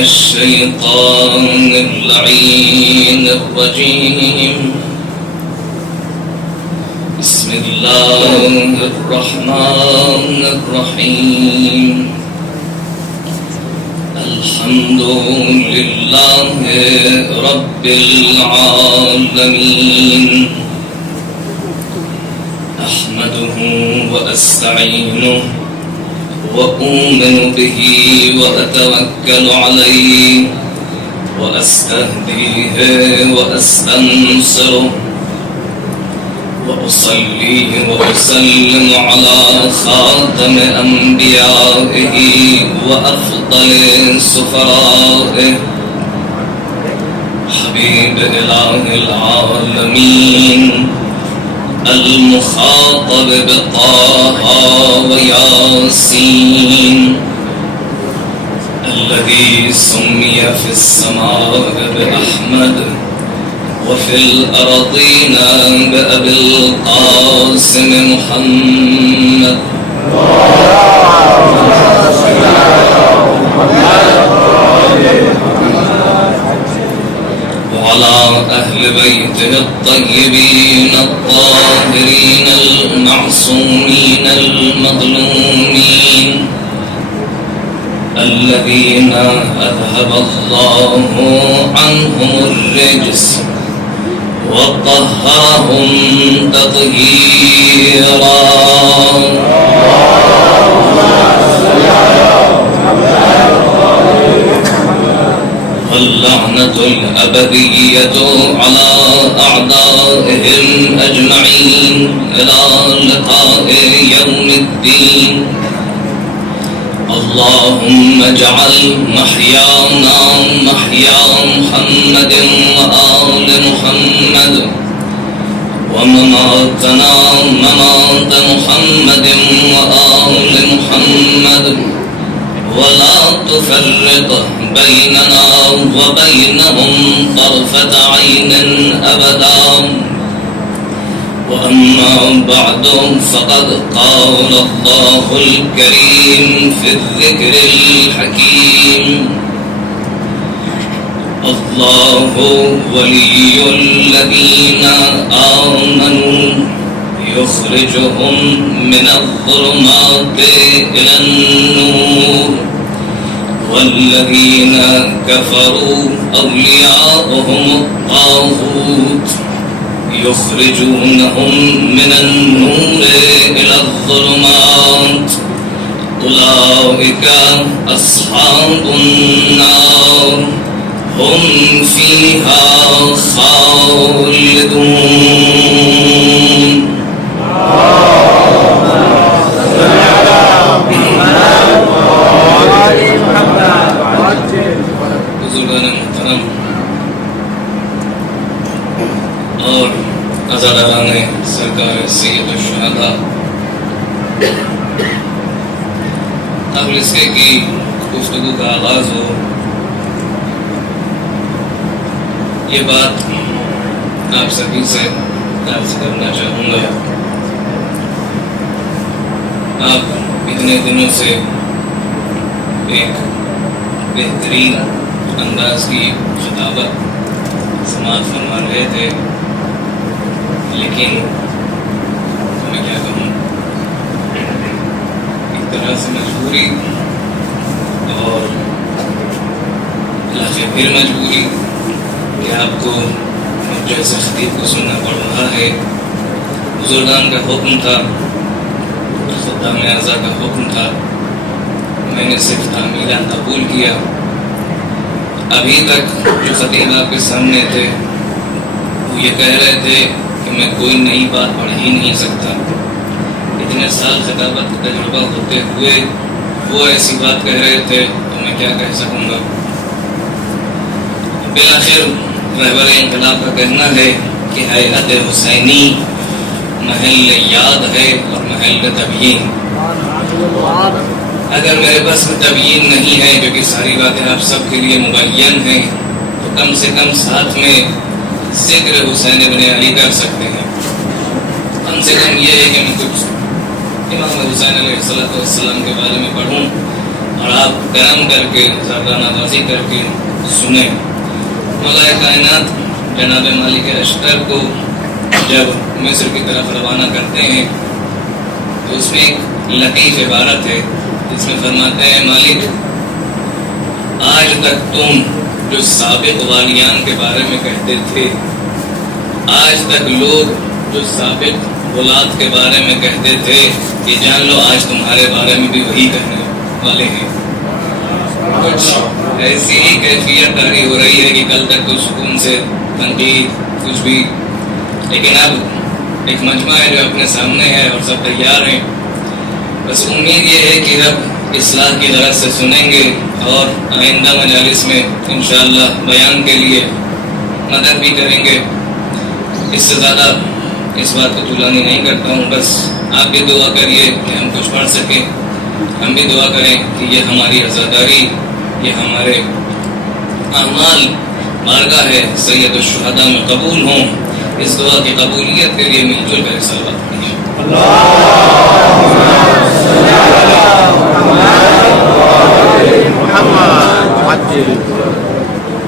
الشيطان اللعين الرجيم. بسم الله الرحمن الرحيم. الحمد لله رب العالمين. أحمده وأستعينه وأؤمن به وأتوكل عليه وأستهديه وأستنصره وأصلي وأسلم على خاتم أنبيائه وأفضل سفرائه حبيب إله العالمين المخاطب بطه وياسين الذي سمي في السماء بأحمد وفي الأرضين بأبي القاسم محمد. وعلى أهل بيته الطيبين الطاهرين المعصومين المظلومين الذين أذهب الله عنهم الرجس وطهرهم تطهيرا. واللعنة الأبدية على أعدائهم أجمعين إلى لقاء يوم الدين. اللهم اجعل محيانا محيا محمد وآل محمد ومماتنا ممات محمد وآل محمد ولا تفرق بيننا وبينهم طرفة عين أبدا. وأما بعد فقد قال الله الكريم في الذكر الحكيم. الله ولي الذين آمنوا يخرجهم من الظلمات إلى النور والذين كفروا أولياؤهم الطاغوت يخرجونهم من النور إلى الظلمات. أولئك أصحاب النار هم فيها خالدون. بزرگان محترم اور عزاداران سرکار سید الشہداء، قبل اس کے کہ گفتگو کا آغاز ہو، یہ بات آپ سبھی سے عرض کرنا چاہوں گا. آپ اتنے دنوں سے ایک بہترین انداز کی خطابت سماعت فرما رہے تھے، لیکن میں کیا کہوں، ایک طرح سے مجبوری اور علاقے پھر مجبوری کہ آپ کو جیسے خطیب کو سننا پڑ رہا ہے. بزرگان کا حکم تھا، خدام اعضا کا حکم تھا، میں نے صرف تعمیرات قبول کیا. ابھی تک جو خطیب آپ کے سامنے تھے وہ یہ کہہ رہے تھے کہ میں کوئی نئی بات پڑھ ہی نہیں سکتا. اتنے سال خطابت کا تجربہ ہوتے ہوئے وہ ایسی بات کہہ رہے تھے تو میں کیا کہہ سکوں گا. بالآخر رہبر انقلاب کا کہنا ہے کہ ہیئت حسینی محل یاد ہے اور محل تبیین. اگر میرے پاس تبیین نہیں ہے کیونکہ ساری باتیں آپ سب کے لیے مبین ہیں تو کم سے کم ساتھ میں ذکر حسین ابن علی کر سکتے ہیں. کم سے کم یہ ہے کہ میں کچھ امام حسین علیہ السلام کے بارے میں پڑھوں اور آپ کرم کر کے ذرا نوازی کر کے سنیں۔ مولا کائنات جناب مالک اشتر کو جب مصر کی طرف روانہ کرتے ہیں تو اس میں ایک لطیف عبارت ہے جس میں فرماتے ہیں مالک آج تک تم جو سابق والیان کے بارے میں کہتے تھے، آج تک لوگ جو سابق اولاد کے بارے میں کہتے تھے، یہ جان لو آج تمہارے بارے میں بھی وہی کہنے والے ہیں۔ کچھ ایسی ہی کیفیت طاری ہو رہی ہے کہ کل تک تو سکون سے تنقید کچھ بھی، لیکن اب ایک مجمع ہے جو اپنے سامنے ہے اور سب تیار ہیں۔ بس امید یہ ہے کہ اب اصلاح کی غرض سے سنیں گے اور آئندہ مجالس میں انشاءاللہ بیان کے لیے مدد بھی کریں گے۔ اس سے زیادہ اس بات کو طولانی نہیں کرتا ہوں، بس آپ بھی دعا کریے کہ ہم کچھ پڑھ سکیں، ہم بھی دعا کریں کہ یہ ہماری عزاداری، یہ ہمارے اعمال بارگاہ ہے سید الشہداء میں قبول ہوں۔ اس دعا کی قبولیت کے لیے مل جل کر صلوات پڑھیے۔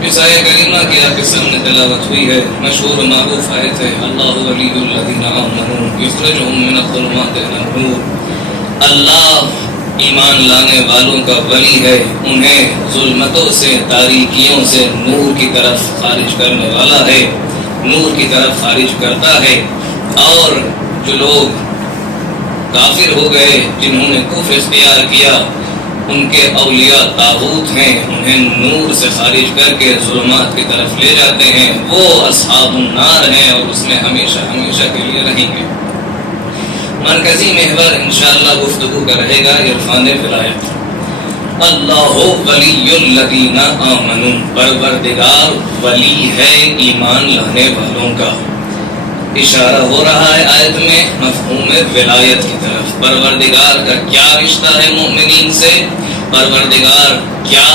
اس آیہ کریمہ کی آپ کے سامنے تلاوت ہوئی ہے، مشہور و معروف آیت ہے، اللہ ولی الذین آمنوا یخرجہم من الظلمات الی النور۔ اللہ ایمان لانے والوں کا ولی ہے، انہیں ظلمتوں سے، تاریکیوں سے نور کی طرف خارج کرنے والا ہے، نور کی طرف خارج کرتا ہے۔ اور جو لوگ کافر ہو گئے، جنہوں نے کفر اختیار کیا، ان کے اولیاء طاغوت ہیں، انہیں نور سے خارج کر کے ظلمات کی طرف لے جاتے ہیں، وہ اصحاب النار ہیں اور اس میں ہمیشہ ہمیشہ کے لیے رہیں گے۔ مرکزی محور انشاءاللہ گفتگو کا رہے گا عرفان ولایت۔ اللہ ولی الذین آمنوا، پروردگار ولی ہے ایمان لانے والوں کا۔ اشارہ ہو رہا ہے آیت میں مفہوم ولایت کی طرف۔ پروردگار کا کیا رشتہ ہے مومنین سے، پروردگار کیا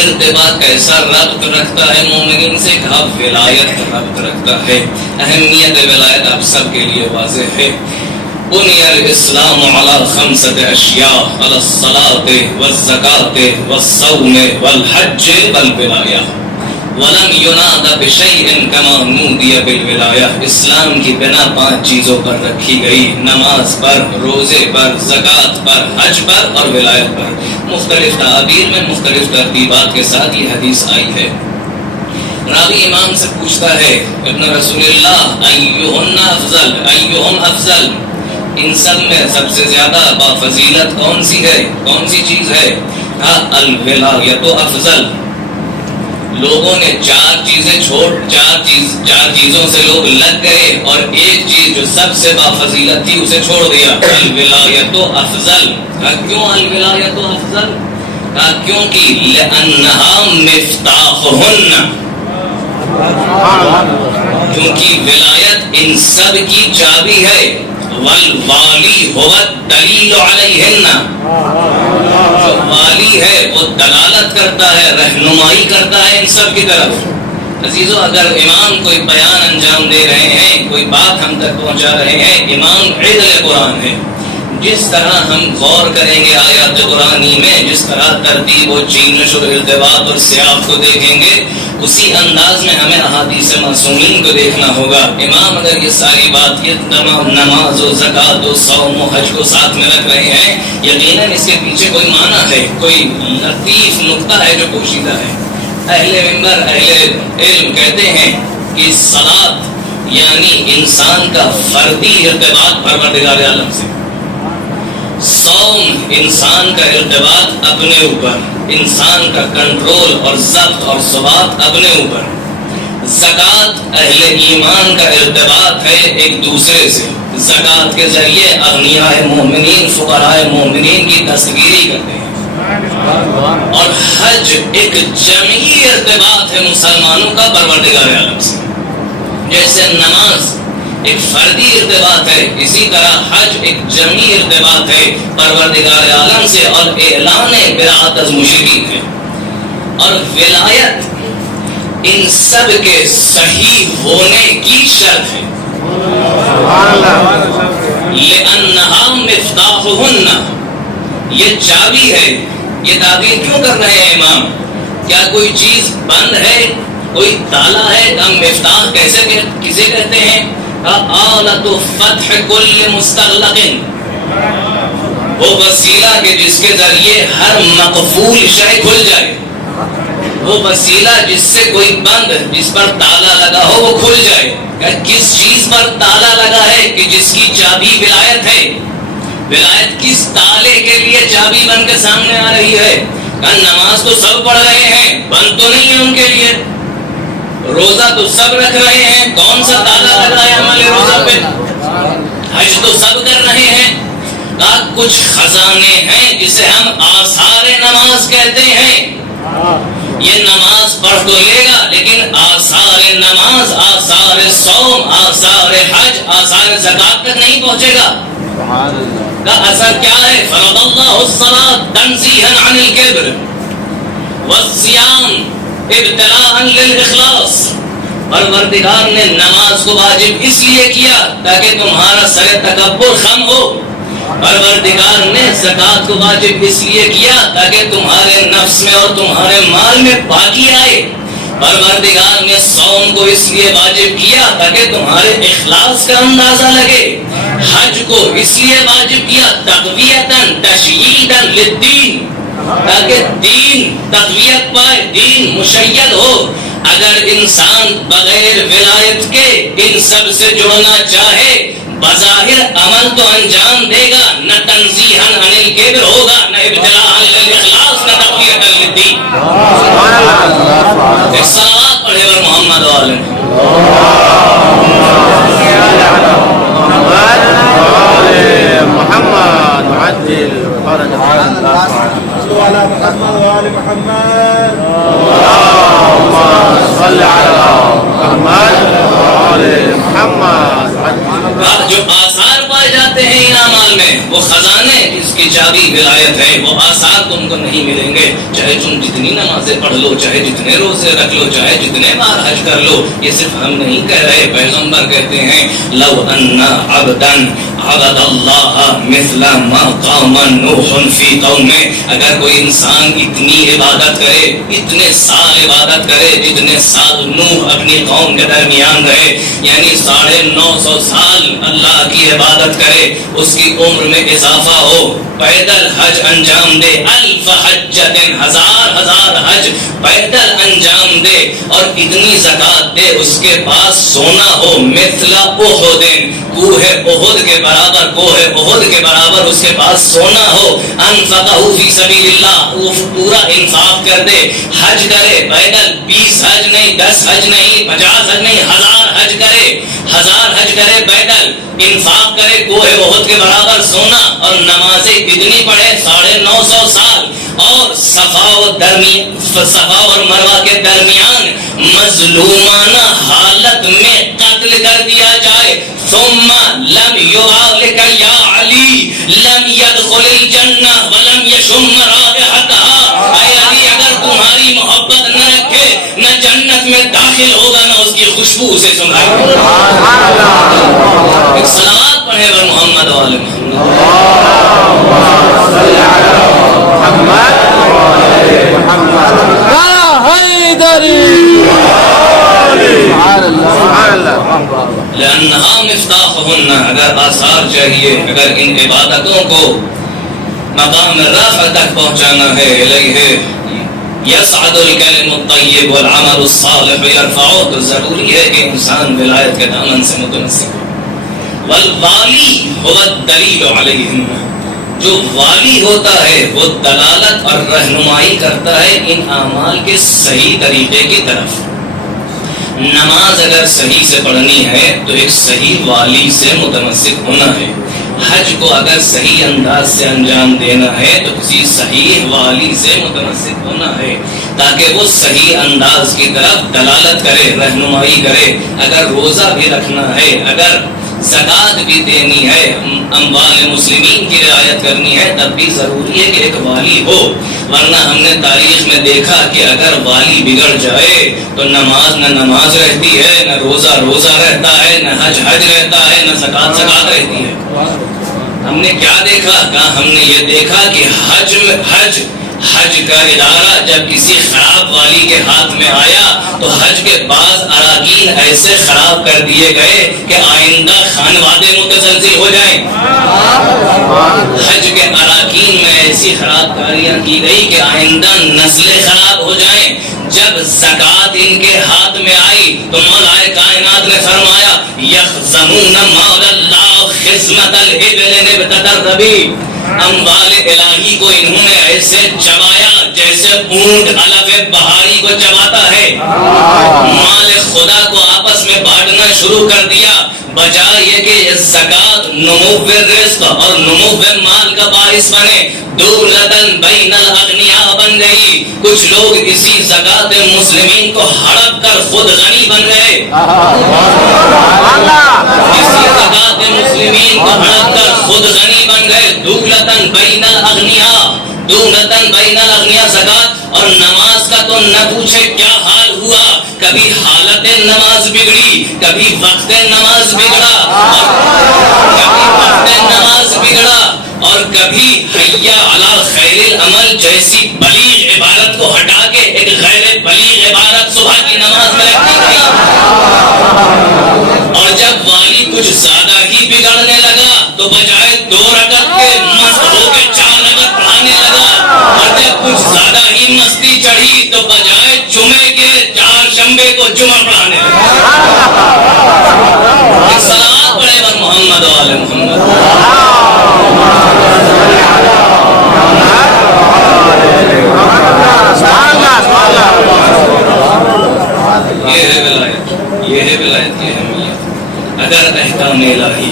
ارتباط، کیسا ربط رکھتا ہے مومنین سے، کہا ولایت ربط رکھتا ہے۔ اہمیت ولایت آپ سب کے لیے واضح ہے۔ بنی الاسلام علی خمسۃ اشیاء، علی الصلاۃ والزکاۃ والصوم والحج والولایہ، وَلَمْ يُنَادَ بِشَيْءٍ كَمَا نُودِيَ بِالْوِلَایَةِ۔ اسلام کی بنا 5 چیزوں پر رکھی گئی، نماز پر، روزے پر، زکوٰۃ پر، حج پر اور ولایت پر۔ مختلف تعابیر میں مختلف ترتیبات کے ساتھ یہ حدیث آئی ہے۔ راوی امام سے پوچھتا ہے ابن رسول اللہ ایہن افضل، ایہم افضل، ان سب میں سب سے زیادہ بافضیلت کون سی ہے، کون سی چیز ہے؟ الولایۃ افضل۔ لوگوں نے 4 چیزیں چار چیزوں سے لوگ لگ گئے اور ایک چیز جو سب سے بافضیلت تھی اسے چھوڑ دیا۔ الولایۃ افضل۔ کیوں الولایۃ افضل؟ کیونکہ لأنہا مفتاحہن، کیونکہ ولایت ان سب کی چابی ہے۔ والوالی هو الدلیل علیہن، جو والی ہے وہ دلالت کرتا ہے، رہنمائی کرتا ہے ان سب کی طرف۔ عزیزو، اگر امام کوئی بیان انجام دے رہے ہیں، کوئی بات ہم تک پہنچا رہے ہیں، امام عدل قرآن ہے۔ جس طرح ہم غور کریں گے آیات قرآنی میں، جس طرح ترتیب و چینش اور ارتباط اور سیاق کو دیکھیں گے، اسی انداز میں ہمیں احادیث معصومین کو دیکھنا ہوگا۔ امام اگر یہ ساری بات، یہ تمام نماز و زکوٰۃ و صوم و حج کو ساتھ میں رکھ رہے ہیں، یقیناً اس کے پیچھے کوئی معنی ہے، کوئی لطیف نقطہ ہے جو پوشیدہ ہے۔ اہل منبر، اہل علم کہتے ہیں کہ صلاۃ یعنی انسان کا فردی ارتباط پروردگار عالم سے، صوم انسان کا ارتباط اپنے اوپر، انسان کا کنٹرول اور ضبط اور ثبات اپنے اوپر، زکوٰۃ اہل ایمان کا ارتباط ہے ایک دوسرے سے، زکوٰۃ کے ذریعے اغنیاء مومنین، فقراء مومنین کی دستگیری کرتے ہیں، اور حج ایک جمعی ارتباط ہے مسلمانوں کا پروردگار عالم سے۔ جیسے نماز ایک فردی ارتباط ہے، اسی طرح حج ایک جمعی ارتباط ہے پروردگار عالم سے، اور اعلان براءت از مشرکین ہے۔ اور ولایت ان سب کے صحیح ہونے کی شرط ہے۔ لأنہا مفتاحہن، یہ چابی ہے، یہ تعبیر کیوں کر رہے ہیں امام؟ کیا کوئی چیز بند ہے، کوئی تالا ہے؟ ہم مفتاح کسے کہتے ہیں؟ آلۃ فتح کل مستغلق، وہ وسیلہ کہ جس کے ذریعے ہر مقفول شے کھل جائے، وہ وسیلہ جس سے کوئی بند، جس پر تالا لگا ہو وہ کھل جائے۔ کس چیز پر تالا لگا ہے؟ کہ جس کی چابی ولایت ہے۔ ولایت کس تالے کے لیے چابی بن کے سامنے آ رہی ہے؟ نماز تو سب پڑھ رہے ہیں، بند تو نہیں ہے ان کے لیے۔ روزہ تو سب رکھ رہے ہیں، کون سا تالا لگا ہے ہمارے روزہ پہ؟ حج تو سب کر رہے ہیں۔ کچھ خزانے ہیں جسے ہم آثار نماز کہتے ہیں۔ یہ نماز پڑھ تو لے گا لیکن آثار نماز، آثار صوم، آثار حج، آثار زکات تک نہیں پہنچے گا۔ کا اثر کیا ہے؟ فرض اللہ الصلاۃ تنزیہا عن الکبر والصیام ابتلاء للاخلاص۔ پروردگار نے نماز کو واجب اس لیے کیا تاکہ تمہارا سر تکبر خم ہو۔ پروردگار نے زکات کو واجب اس لیے کیا تاکہ تمہارے نفس میں اور تمہارے مال میں پاکی آئے۔ پروردگار نے صوم کو اس لیے واجب کیا تاکہ تمہارے اخلاص کا اندازہ لگے۔ حج کو اس لیے واجب کیا تقویتاً تشییداً للدین، تاکہ دین تقویت پائے، دین مشید ہو۔ اگر انسان بغیر ولایت کے ان سب سے جڑنا چاہے، بظاہر عمل تو انجام دے گا، نہ تنزیہاً عن الکبر ہوگا، نہ ابتلاء للاخلاص، نہ تقویۃ للدین۔ ایک صلوات پڑھے اور محمد والے محمد عجل فرج على محمد وآل محمد اللهم صل على محمد وآل محمد۔ جو آثار پائے جاتے ہیں ان اعمال میں، وہ خزانے جس کی چابی ولایت ہے، وہ آثار تم کو نہیں ملیں گے، چاہے تم جتنی نمازیں پڑھ لو، چاہے جتنے روزے رکھ لو، چاہے جتنے بار حج کر لو۔ یہ صرف ہم نہیں کہہ رہے، پیغمبر کہتے ہیں لو ان عبدا عبد اللہ مثل ما قام نوح فی قومہ۔ اگر کوئی انسان اتنی عبادت کرے، اتنے سال عبادت کرے جتنے سال نوح اپنی قوم کے درمیان رہے، یعنی 950 سال اللہ کی عبادت کرے، اس کی عمر میں اضافہ ہو، پیدل حج انجام دے، 1000 حجۃ، ہزار حج پیدل انجام دے، اور اتنی زکات دے، اس کے پاس سونا ہو مثل احد، کوہ احد کے برابر، کوہ احد کے برابر اس کے پاس سونا ہو، انفقہ فی سبیل اللہ، وہ پورا انفاق کر دے، حج کرے پیدل، 20 حج نہیں، 10 حج نہیں، 50 حج نہیں، 1000 حج کرے، 1000 حج کرے پیدل، انفاق کرے، کوہ احد کے برابر سونا، اور نمازیں اتنی پڑھے 950 سال، اور صفا اور مروہ کے درمیان مظلومانہ حالت میں قتل کر دیا جائے، ثم لم يبالك يا علي لم يدخل الجنہ ولم يشم رائحتها۔ اے علی، اگر تمہاری محبت نہ رکھے، نہ جنت میں داخل ہوگا، نہ اس کی خوشبو اسے سنگائے۔ ایک صلوات پڑھے اور محمد والے لأنها مفتاحهن۔ اگر آثار چاہیے، اگر ان عبادتوں کو مقام رفع تک پہنچانا ہے، الیہ یصعد الکلم الطیب والعمل الصالح یرفعہ، تو ضروری ہے کہ انسان ولایت کے دامن سے متمسک ہو۔ والوالی هو الدلیل علیہم، جو والی ہوتا ہے وہ دلالت اور رہنمائی کرتا ہے ان اعمال کے صحیح طریقے کی طرف۔ نماز اگر صحیح سے پڑھنی ہے تو ایک صحیح والی سے متمسک ہونا ہے، حج کو اگر صحیح انداز سے انجام دینا ہے تو کسی صحیح والی سے متمسک ہونا ہے، تاکہ وہ صحیح انداز کی طرف دلالت کرے، رہنمائی کرے۔ اگر روزہ بھی رکھنا ہے، اگر زکات بھی دینی ہے، اموال مسلمین کی رعایت کرنی ہے، تب بھی ضروری ہے کہ ایک والی ہو، ورنہ ہم نے تاریخ میں دیکھا کہ اگر والی بگڑ جائے تو نہ نماز رہتی ہے، نہ روزہ رہتا ہے، نہ حج رہتا ہے، نہ زکات رہتی ہے۔ ہم نے کیا دیکھا؟ ہم نے یہ دیکھا کہ حج حج کا ادارہ جب کسی خراب والی کے ہاتھ میں آیا تو حج کے بعض اراکین ایسے خراب کر دیے گئے کہ آئندہ خانوادے متزلزل ہو جائیں. حج کے اراکین میں ایسی خراب کاریاں کی گئی کہ آئندہ نسلیں خراب ہو جائیں. جب زکوٰۃ ان کے ہاتھ میں آئی تو مولا کائنات نے فرمایا یخزمون مولا اللہ خزمت الابل نبتۃ الربی. اموال الہی کو انہوں نے ایسے چبایا جیسے اونٹ علف بہاری کو چباتا ہے. مال خدا کو آپس میں بانٹنا شروع کر دیا بجائے یہ کہ یہ زکوٰۃ نمو رزق اور نمو مال کا باعث بنے. دولتن بین الاغنیاء بن گئی. کچھ لوگ اسی زکوٰۃ مسلمین کو ہڑپ کر خود غنی بن گئے. اسی زکوٰۃ مسلمین کو ہڑپ کر خود غنی بن گئے. دولتن بین الاغنیاء، دولتن بین الاغنیاء زکوٰۃ. اور نماز کا تو نہ پوچھے کیا حال ہوا. کبھی حالت نماز بگڑی، کبھی وقت نماز بگڑا، کبھی وقت نماز بگڑا، اور کبھی حیا علی خیر العمل جیسی بلیغ عبادت کو ہٹا کے ایک غیر بلیغ عبادت صبح کی نماز میں رکھی گئی. اور جب والی کچھ زیادہ ہی بگڑنے لگا تو بجائے 2 رکعت کے مست ہو کے 4 رکعت پڑھانے لگا. اور جب کچھ زیادہ ہی مستی چڑھی تو بجائے جمعے کے 4 شنبے کو جمعہ پڑھانے لگا. صلوات پڑھے بر محمد و آل محمد. یہ ہے ولایت، یہ ہے ولایت کی اہمیت. اگر احکام الہی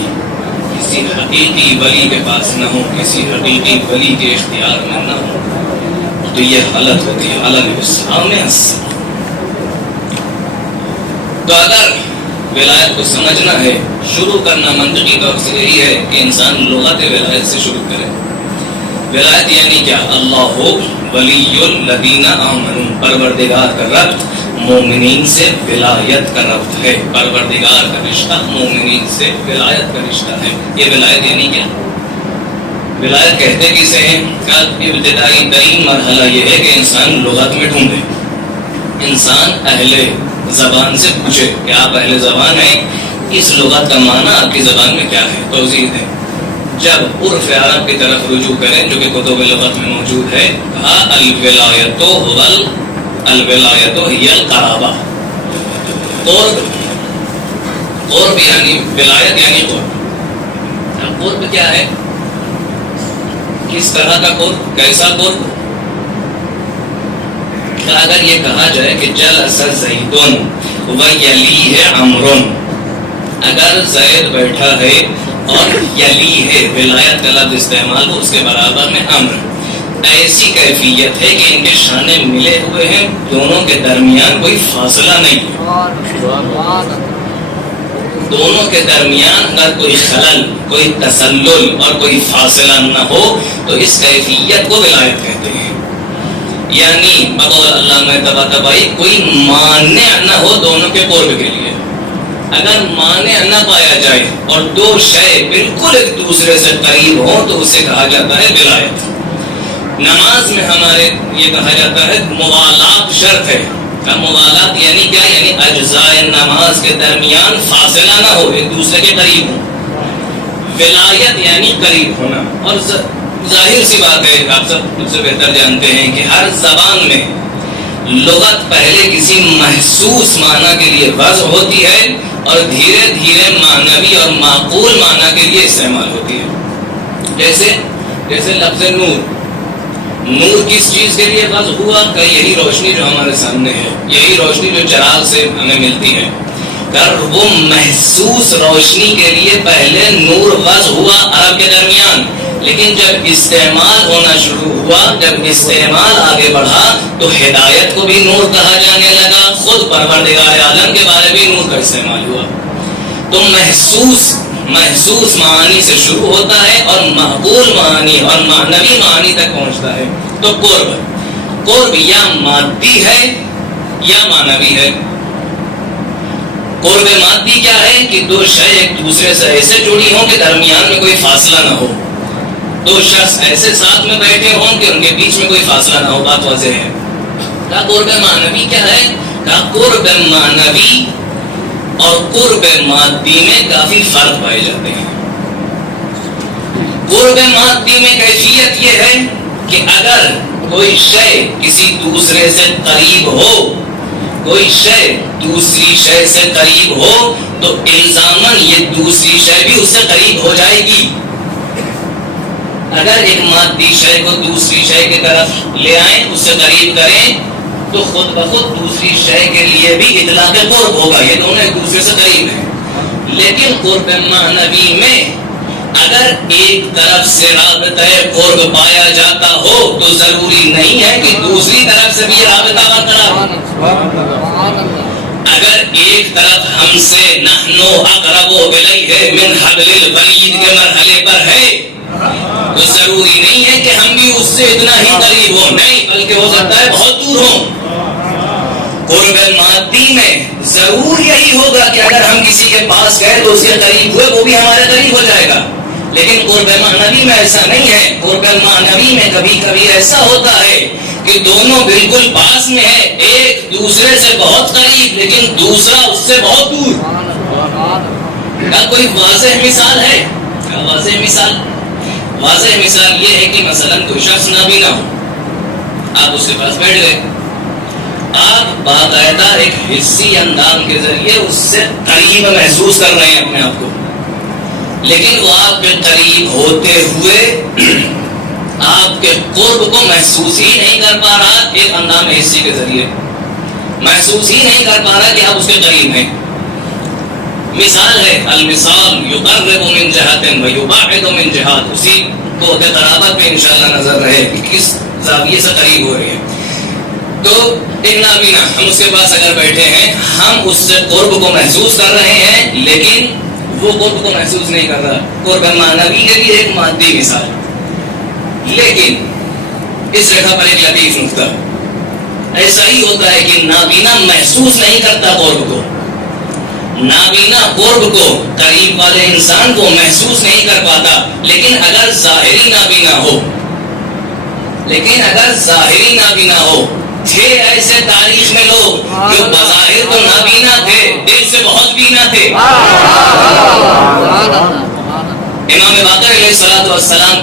کسی حقیقی ولی کے پاس نہ ہو، کسی حقیقی ولی کے اختیار میں نہ ہو تو یہ حالت ہوتی ہے عالم اسلام میں. تو اگر ولایت کو سمجھنا ہے، شروع کرنا منطقی طور سے یہی ہے کہ انسان لغت ولایت سے شروع کرے. ولایت یعنی کیا؟ اللہ ولی الذین آمنوا، پروردگار کا ربط مومنین سے ولایت کا ربط ہے. پروردگار کا رشتہ مومنین سے ولایت کا رشتہ ہے. یہ ولایت یعنی کیا؟ ولایت کہتے کسے ہیں؟ کا ابتدائی ترین مرحلہ یہ ہے کہ انسان لغت میں ڈھونڈے. انسان اہل زبان سے پوچھے کہ آپ اہل زبان ہیں، اس لغت کا معنی آپ کی زبان میں کیا ہے، توضیح دیں. جب عرف عرب کی طرف رجوع کریں جو کہ کتب لغت میں موجود ہے، کہا الولایت ہی القرابہ. قرب یعنی ولایت یعنی قرب. قرب کیا ہے؟ کس طرح کا قرب؟ کیسا قرب؟ اگر یہ کہا جائے کہ جلس زیدن ویلیہ عمر، اگر زید بیٹھا ہے اور یلی ہے، ولایت کا لفظ استعمال ہو اس کے برابر میں امر، ایسی کیفیت ہے کہ ان کے شانے ملے ہوئے ہیں، دونوں کے درمیان کوئی فاصلہ نہیں. دونوں کے درمیان اگر کوئی خلل، کوئی تسلل اور کوئی فاصلہ نہ ہو تو اس کیفیت کو ولایت کہتے ہیں. یعنی بقول علامہ طباطبائی کوئی مانع نہ ہو دونوں کے قرب کے لیے. اگر مانع نہ پایا جائے اور دو شے بالکل ایک دوسرے سے قریب ہوں تو اسے کہا جاتا ہے ولایت. نماز میں ہمارے یہ کہا جاتا ہے موالات شرط ہے. موالات یعنی کیا؟ یعنی اجزاء نماز کے درمیان فاصلہ نہ ہو، ایک دوسرے کے قریب ہوں. ولایت یعنی قریب ہونا. اور ظاہر سی بات ہے، آپ سب مجھ سے بہتر جانتے ہیں کہ ہر زبان میں لغت پہلے کسی محسوس معنی کے لیے وضع ہوتی ہے اور دھیرے دھیرے معنوی اور معقول معنی کے لیے استعمال ہوتی ہے. جیسے لفظ نور. نور کس چیز کے لیے وضع ہوا؟ کہ یہی روشنی جو ہمارے سامنے ہے، یہی روشنی جو چراغ سے ہمیں ملتی ہے، کر وہ محسوس روشنی کے لیے پہلے نور وضع ہوا عرب کے درمیان. لیکن جب استعمال ہونا شروع ہوا، جب استعمال آگے بڑھا تو ہدایت کو بھی نور کہا جانے لگا. خود پروردگار عالم کے بارے میں نور کا استعمال ہوا. تو محسوس معانی سے شروع ہوتا ہے اور معقول معانی اور معنوی معانی تک پہنچتا ہے. تو قرب یا مادی ہے یا معنوی ہے. قرب مادی کیا ہے؟ کہ دو شے ایک دوسرے سے ایسے جڑی ہوں کہ درمیان میں کوئی فاصلہ نہ ہو. دو شخص ایسے ساتھ میں بیٹھے ہوں کہ ان کے بیچ میں کوئی فاصلہ نہ ہو، بات واضح ہے. کہا قرب معنوی کیا ہے؟ کہا قرب معنوی اور قرب مادی میں کافی فرق پائے جاتے ہیں. قرب مادی میں کیفیت یہ ہے کہ اگر کوئی شے کسی دوسرے سے قریب ہو، کوئی شے دوسری شے سے قریب ہو تو الزاماً یہ دوسری شے بھی اس سے قریب ہو جائے گی. اگر ایک مادی شے کو دوسری شے کی طرف لے آئیں، اس سے قریب کریں، تو خود بخود دوسری شے کے لیے بھی اطلاق قرب ہوگا، یہ دونوں ایک دوسرے سے قریب ہیں. لیکن قرب معنوی میں اگر ایک طرف سے رابطہ قرب پایا جاتا ہو تو ضروری نہیں ہے کہ دوسری طرف سے بھی یہ رابطہ برقرار ہو. اگر ایک طرف ہم سے نحن اقرب الیہ من حبل الورید کے مرحلے پر ہے تو ضروری نہیں ہے کہ ہم بھی اس سے اتنا ہی قریب ہوں، نہیں، بلکہ ہو سکتا ہے بہت دور ہوں. قرب مادی میں ضرور یہی ہوگا کہ اگر ہم کسی کے پاس گئے تو اس کے قریب ہوئے، وہ بھی ہمارے قریب ہو جائے گا. لیکن قرب معنوی میں ایسا نہیں ہے. قرب معنوی میں کبھی کبھی ایسا ہوتا ہے کہ دونوں بالکل پاس میں ہے، ایک دوسرے سے بہت قریب لیکن دوسرا اس سے بہت دور. کیا کوئی واضح مثال ہے؟ واضح مثال یہ ہے کہ مثلا کوئی شخص نابینا ہو، آپ اس کے پاس بیٹھ گئے، آپ باقاعدہ ایک حسی اندام کے ذریعے اس سے قریب محسوس کر رہے ہیں اپنے آپ کو، لیکن وہ آپ کے قریب ہوتے ہوئے آپ کے قرب کو محسوس ہی نہیں کر پا رہا. ایک اندام حسی کے ذریعے محسوس ہی نہیں کر پا رہا کہ آپ اس کے قریب ہیں. مثال ہے المثال یقرب من جہت و یبعد من جہت. اسی کو قرابت پہ انشاءاللہ نظر رہے کہ کس زاویے سے قریب ہو رہے ہیں. تو ایک نابینا، ہم اس کے پاس اگر بیٹھے ہیں، ہم اس سے قرب کو محسوس کر رہے ہیں لیکن وہ قرب کو محسوس نہیں کر رہا. قرب معنوی کے لیے ایک مادی مثال. لیکن اس جگہ پر ایک لطیف نکتہ، ایسا ہی ہوتا ہے کہ نابینا محسوس نہیں کرتا قرب کو، نابینا قرب کو، قریب والے انسان کو محسوس نہیں کر پاتا. لیکن اگر ظاہری نابینا ہو، تھے ایسے تاریخ میں لوگ جو بظاہر تو نابینا تھے، دل سے بہت بینا تھے. امام باقر علیہ الصلوۃ والسلام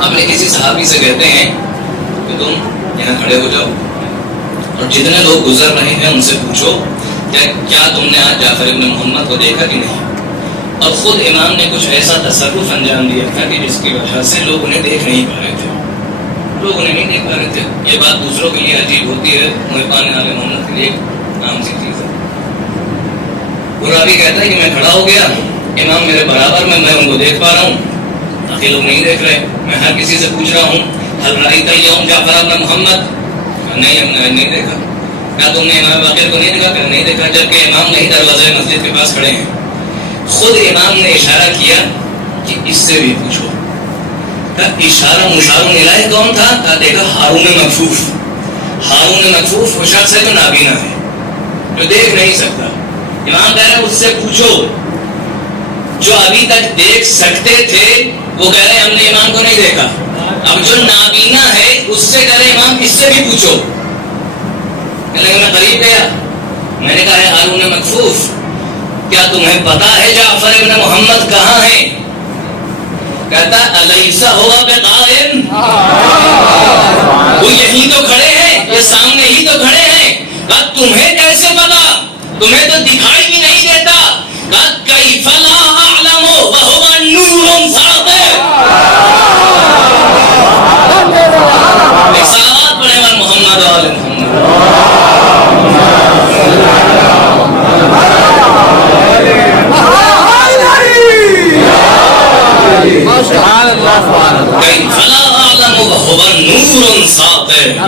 اپنے کسی صحابی سے کہتے ہیں کہ تم یہاں کھڑے ہو جاؤ اور جتنے لوگ گزر رہے ہیں ان سے پوچھو کیا تم نے آج جعفر ابن محمد کو دیکھا کہ نہیں. اور خود امام نے کچھ ایسا تصرف انجام دیا تھا کہ جس کی وجہ سے لوگ انہیں دیکھ نہیں پا رہے تھے. یہ بات دوسروں کے لیے عجیب ہوتی ہے، محبان آل محمد کے لیے عام سی چیز ہے. راوی کہتا ہے کہ میں کھڑا ہو گیا، امام میرے برابر میں ان کو دیکھ پا رہا ہوں، باقی لوگ نہیں دیکھ رہے. میں ہر کسی سے پوچھ رہا ہوں حل رأیت اليوم جعفر ابن محمد؟ نہیں، ہم نے نہیں دیکھا. کیا تم نے امام باقر کو نہیں دیکھا؟ کہ نہیں دیکھا، جبکہ امام نہیں دروازے مسجد کے پاس کھڑے ہیں. خود امام نے اشارہ کیا کہ اس سے بھی پوچھو. اشارہ مشار الیہ کون تھا؟ کہا دیکھا ہارون مکفوف. ہارون مکفوف وہ شخص ہے جو نابینا ہے، جو دیکھ نہیں سکتا. امام کہہ رہے ہیں اس سے پوچھو. جو ابھی تک دیکھ سکتے تھے وہ کہہ رہے ہیں ہم نے امام کو نہیں دیکھا. اب جو نابینا ہے اس سے کہہ رہے امام اس سے بھی پوچھو. کہنے لگے میں قریب گیا، میں نے کہا ہے ہارون مکفوف، کیا تمہیں پتا ہے جعفر ابن محمد کہاں ہے؟ کہتا الیس ہوا بقائم، وہ یہیں تو کھڑے ہیں، یہ سامنے ہی تو کھڑے ہیں. کہا تمہیں کیسے پتا؟ تمہیں تو دکھائی بھی نہیں دیتا. کہا کیف لا اعلم وهو نور ساطع. ایک صلوات پڑھے بر محمد و آل محمد.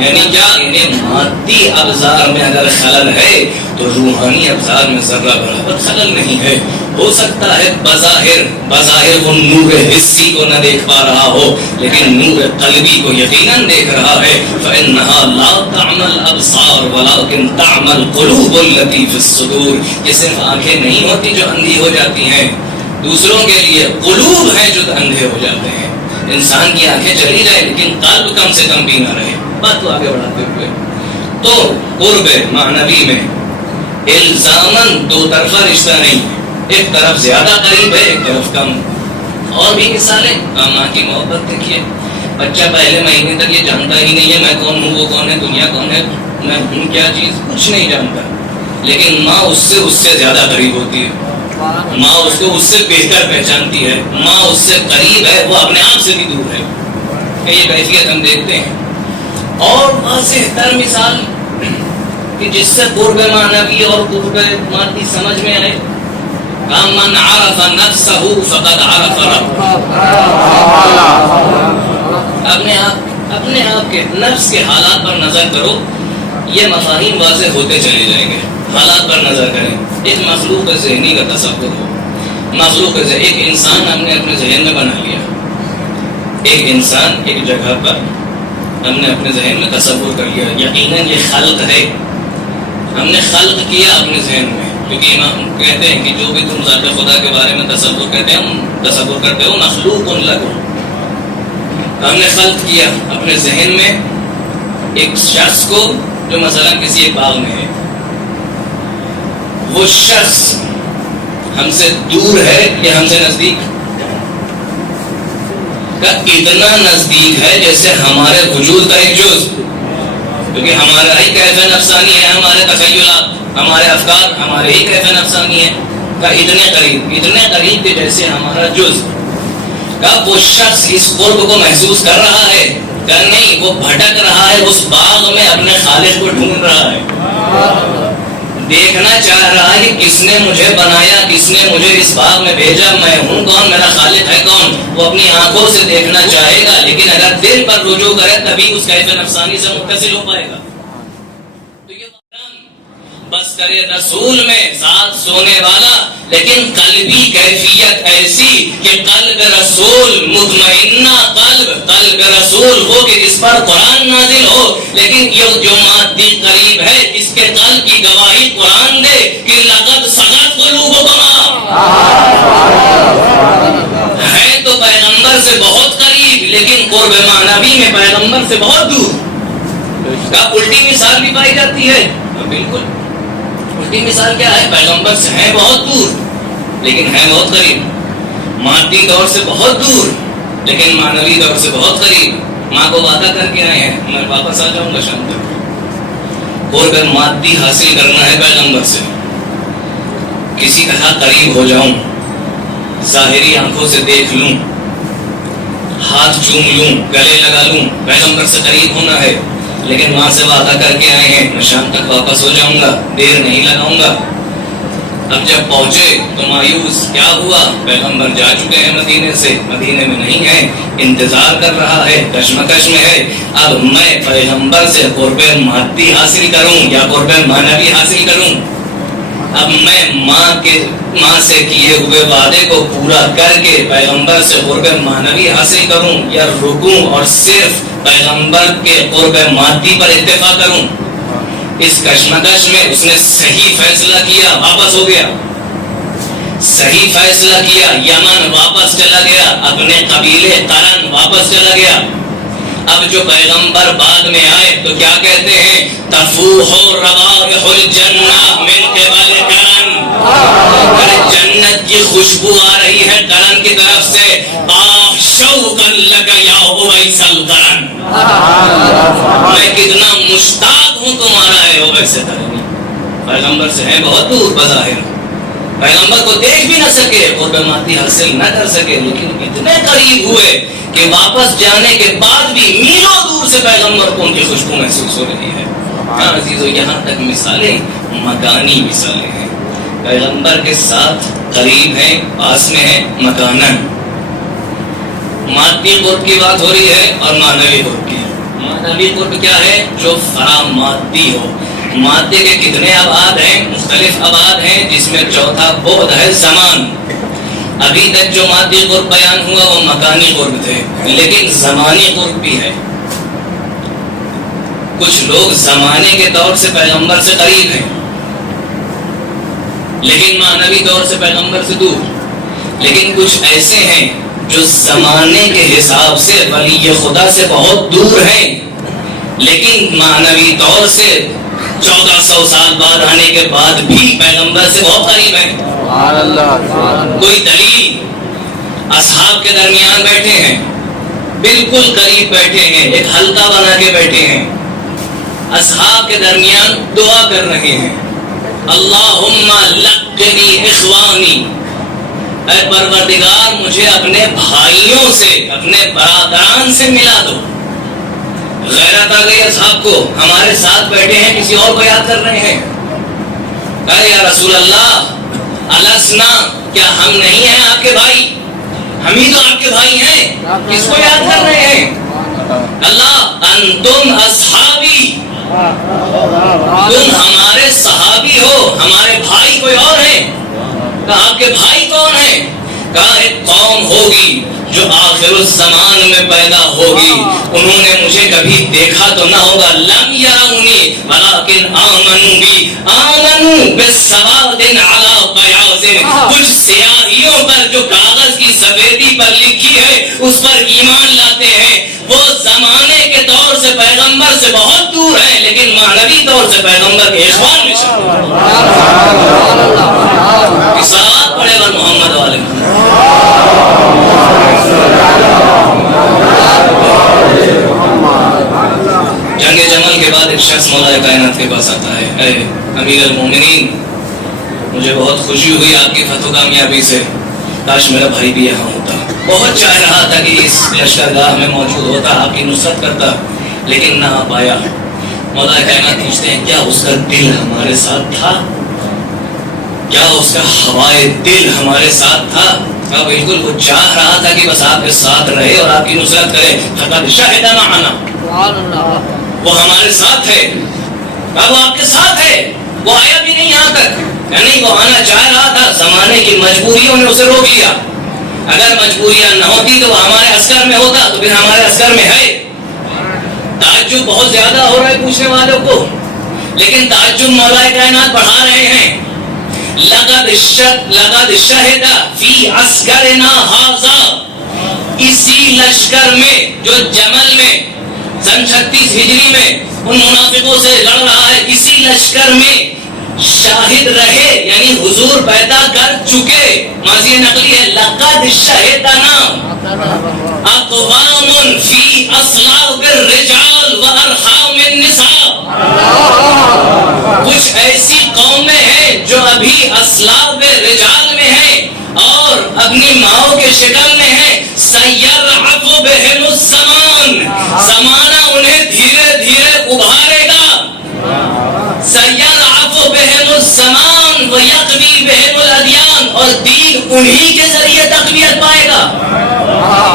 یعنی کیا؟ انہیں مادی مادی ابزار میں اگر خلل ہے تو روحانی ابزار میں ذرہ برابر خلل نہیں ہے. ہو سکتا ہے بظاہر وہ نور حسی کو نہ دیکھ پا رہا ہو لیکن نور قلبی کو یقیناً دیکھ رہا ہے. فإنها لا تعمى الأبصار ولكن تعمى القلوب التي في الصدور. یہ صرف آنکھیں نہیں ہوتی جو اندھی ہو جاتی ہیں, دوسروں کے لیے قلوب ہیں جو اندھے ہو جاتے ہیں. انسان کی آنکھیں چلی جائے لیکن قلب کم سے کم بھی نہ رہے. بات کو آگے بڑھاتے ہوئے تو قرب معنوی میں الزاماً دو طرفہ رشتہ نہیں ہے, ایک طرف زیادہ قریب ہے ایک طرف کم. اور بھی مثالیں, ماں کی محبت دیکھیے, بچہ پہلے مہینے تک یہ جانتا ہی نہیں ہے میں کون ہوں, وہ کون ہے, دنیا کون ہے, میں ہوں کیا چیز, کچھ نہیں جانتا, لیکن ماں اس سے زیادہ قریب ہوتی ہے. ماں اس کو اس سے بہتر پہچانتی ہے, ماں اس سے قریب ہے, وہ اپنے آپ سے بھی دور ہے. یہ کیفیت ہم دیکھتے ہیں. اور واضح تر مثال کہ جس سے قرب معنوی اور قرب مادی سمجھ میں آئے, من عرف نفسه فقد عرف ربه. اپنے آپ کے نفس کے حالات پر نظر کرو, یہ مفاہیم واضح ہوتے چلے جائیں گے. حالات پر نظر کریں, ایک مخلوق ذہنی کا تصور ہو, ایک انسان ہم نے اپنے ذہن میں بنا لیا, ایک انسان ایک جگہ پر ہم نے اپنے ذہن میں تصور کر لیا, یقیناً یہ خلق ہے, ہم نے خلق کیا اپنے ذہن میں, کیونکہ امام کہتے ہیں کہ جو بھی تم ذات خدا کے بارے میں تصور کرتے ہو مخلوق لکم. ہم نے خلق کیا اپنے ذہن میں ایک شخص کو جو مثلا کسی ایک باغ میں ہے. وہ شخص ہم سے دور ہے یا ہم سے نزدیک؟ کا اتنا نزدیک ہے جیسے ہمارے وجود کا ایک جز, کیونکہ ہمارا ہی کیفیت نفسانی ہے, ہمارے تخیلات, ہمارے افکار ہمارے ہی کیفیت نفسانی ہے. کا اتنے قریب کہ جیسے ہمارا جز. کا وہ شخص اس قرب کو محسوس کر رہا ہے کہ نہیں, وہ بھٹک رہا ہے اس باغ میں, اپنے خالق کو ڈھونڈ رہا ہے, دیکھنا چاہ رہا ہے کس نے مجھے بنایا, کس نے مجھے اس باغ میں بھیجا, میں ہوں کون, میرا خالق ہے کون. وہ اپنی آنکھوں سے دیکھنا چاہے گا, لیکن اگر دل پر رجوع کرے تبھی اس کیفیت نفسانی سے متصل ہو پائے گا. تو یہ بس کرے رسول میں ذات سونے والا, لیکن قلبی کیفیت ایسی کہ قلب رسول مطمئنہ قلب رسول ہو کہ اس پر قرآن نازل ہو, لیکن یہ جو مادی قریب ہے اس کے قلب کی گواہی قرآن دے کہ لقد سغت قلوبکم, ہے تو پیغمبر سے بہت قریب لیکن قرب معنوی میں پیغمبر سے بہت دور. کا الٹی مثال بھی پائی جاتی ہے, بالکل الٹی مثال کیا ہے, پیغمبر سے ہیں بہت دور لیکن ہیں بہت قریب, مادی دور سے بہت دور لیکن معنوی دور سے بہت قریب. ماں کو وعدہ کر کے آئے ہیں میں واپس آ جاؤں گا شام تک, قرب مادی حاصل کرنا ہے پیغمبر سے, کسی طرح قریب ہو جاؤں, ظاہری آنکھوں سے دیکھ لوں, ہاتھ چوم لوں, گلے لگا لوں, پیغمبر سے قریب ہونا ہے. لیکن وہاں سے وعدہ کر کے آئے ہیں میں شام تک واپس ہو جاؤں گا, دیر نہیں لگاؤں گا. اب جب پہنچے تو مایوس کیا ہوا, پیغمبر جا چکے ہیں مدینے سے, مدینے میں نہیں ہیں, انتظار کر رہا ہے, کشمکش میں ہے. اب میں پیغمبر سے قرب مادی حاصل کروں یا قرب معنوی حاصل کروں؟ اب میں ماں سے کیے ہوئے وعدے کو پورا کر کے پیغمبر سے قرب معنوی حاصل کروں یا رکوں اور صرف پیغمبر کے قرب مادی پر اتفاق کروں؟ اس کشمکش میں اس نے صحیح فیصلہ کیا, واپس ہو گیا, صحیح فیصلہ کیا, یمن واپس چلا گیا, اپنے قبیلے قرن واپس چلا گیا. اب جو پیغمبر بعد میں آئے تو کیا کہتے ہیں, تفوح روائح الجنہ من قبل قرن, جنت کی خوشبو آ رہی ہے قرن کی طرف سے, شوقا لک یا اویس القرن, میں کتنا مشتاق ہوں تمہارا ہے اویس قرن. پیغمبر سے ہیں بہت دور بظاہر, پیغمبر کو دیکھ بھی نہ سکے, قرب مادی حاصل نہ کر سکے, لیکن اتنے قریب ہوئے کہ واپس جانے کے بعد بھی میلوں دور سے پیغمبر کو ان کی خوشبو محسوس ہو رہی ہے. ہاں عزیزو, یہاں تک مثالیں مکانی مثالیں ہیں, پیغمبر کے ساتھ قریب ہیں, پاس میں ہیں مکاناً. مادی قرب کی بات ہو رہی ہے اور معنوی قرب کی. معنوی قرب کیا ہے؟ جو فرامادی ہو. مادے کے کتنے ابعاد ہیں؟ مختلف ابعاد ہیں، جس میں چوتھا بعد ہے زمان. ابھی تک جو مادی قرب بیان ہوا وہ مکانی قرب تھے، لیکن زمانی قرب بھی ہے. کچھ لوگ زمانے کے طور سے پیغمبر سے قریب ہیں لیکن معنوی طور سے پیغمبر سے دور. لیکن کچھ ایسے ہیں جو زمانے کے حساب سے ولی خدا سے بہت دور ہیں لیکن معنوی طور سے 1400 سال بعد آنے کے بعد بھی پیغمبر سے بہت قریب ہیں. کوئی دلیل؟ اصحاب کے درمیان بیٹھے ہیں، بالکل قریب بیٹھے ہیں، ایک حلقہ بنا کے بیٹھے ہیں، اصحاب کے درمیان دعا کر رہے ہیں، اللہم لقنی اخوانی، اے پروردگار مجھے اپنے بھائیوں سے، اپنے برادران سے ملا دو. غیرت آ گئی اصحاب کو، ہمارے ساتھ بیٹھے ہیں کسی اور کو یاد کر رہے ہیں. کہا یا رسول اللہ السنا، کیا ہم نہیں ہیں آپ کے بھائی؟ ہم ہی تو آپ کے بھائی ہیں، کس کو یاد کر رہے ہیں؟ اللہ انتم اصحابی، تم ہمارے صحابی ہو، ہمارے بھائی کوئی اور ہیں؟ کہا آپ کے بھائی کون ہیں؟ کہا ایک قوم ہوگی جو آخر الزمان میں پیدا ہوگی، انہوں نے مجھے کبھی دیکھا تو نہ ہوگا، لم یرونی ولکن آمنوا بی، آمنوا بالسواد علی بیاض، کچھ سیاہیوں پر جو کاغذ کی سفیدی پر لکھی ہے اس پر ایمان لاتے ہیں. وہ زمانے کے طور سے پیغمبر سے بہت دور ہے لیکن معنوی طور سے پیغمبر کے اخوان میں شامل ہیں. صلوات پڑھے گا محمد والے. جنگ جمل کے بعد ایک شخص مولا کائنات کے پاس آتا ہے، اے امیر المومنین مجھے بہت خوشی ہوئی آپ کی فتح و کامیابی سے، کاش میرا بھائی بھی یہاں ہوتا. بہت چاہ رہا تھا کہ اس لشکرگاہ میں موجود ہوتا، آپ کی نصرت کرتا، لیکن نہ آ پایا. مولا کائنات پوچھتے ہیں کیا اس کا دل ہمارے ساتھ تھا؟ کیا اس کا ہوائے دل ہمارے ساتھ تھا؟ کہا بالکل، وہ چاہ رہا تھا کہ بس آپ کے ساتھ رہے اور آپ کی نصرت کرے. فقد شہد معنا، وہ ہمارے ساتھ ہے. کہا وہ آپ کے ساتھ ہے، وہ آیا بھی نہیں یہاں تک. نہیں، وہ آنا چاہ رہا تھا، زمانے کی مجبوریوں نے اسے روک لیا. اگر مجبوریاں نہ ہوتی تو وہ ہمارے عسکر میں ہوتا، تو پھر ہمارے عسکر میں ہے. تعجب بہت زیادہ ہو رہا ہے پوچھنے والوں کو، لیکن تعجب مولا کائنات بڑھا رہے ہیں. لقد شہد فی عسکرنا ھذا، اسی لشکر میں جو جمل میں سن 36 ہجری میں ان منافقوں سے لڑ رہا ہے، اسی لشکر میں شاہد رہے، یعنی حضور پیدا کر چکے. ماضی نقلی ہے، لقد شہدنا اقوام فی اصلاب الرجال وارحام النساء، کچھ ایسی قومیں ہیں جو ابھی اصلاب رجال میں ہیں اور اپنی ماؤں کے شکم میں ہیں. سیرعف بہم الزمان، زمانہ انہیں دھیرے دھیرے ابھارے گا. سیرعف بہم الزمان ویقوی بہم الادیان، اور دین انہی کے ذریعے تقویت پائے گا.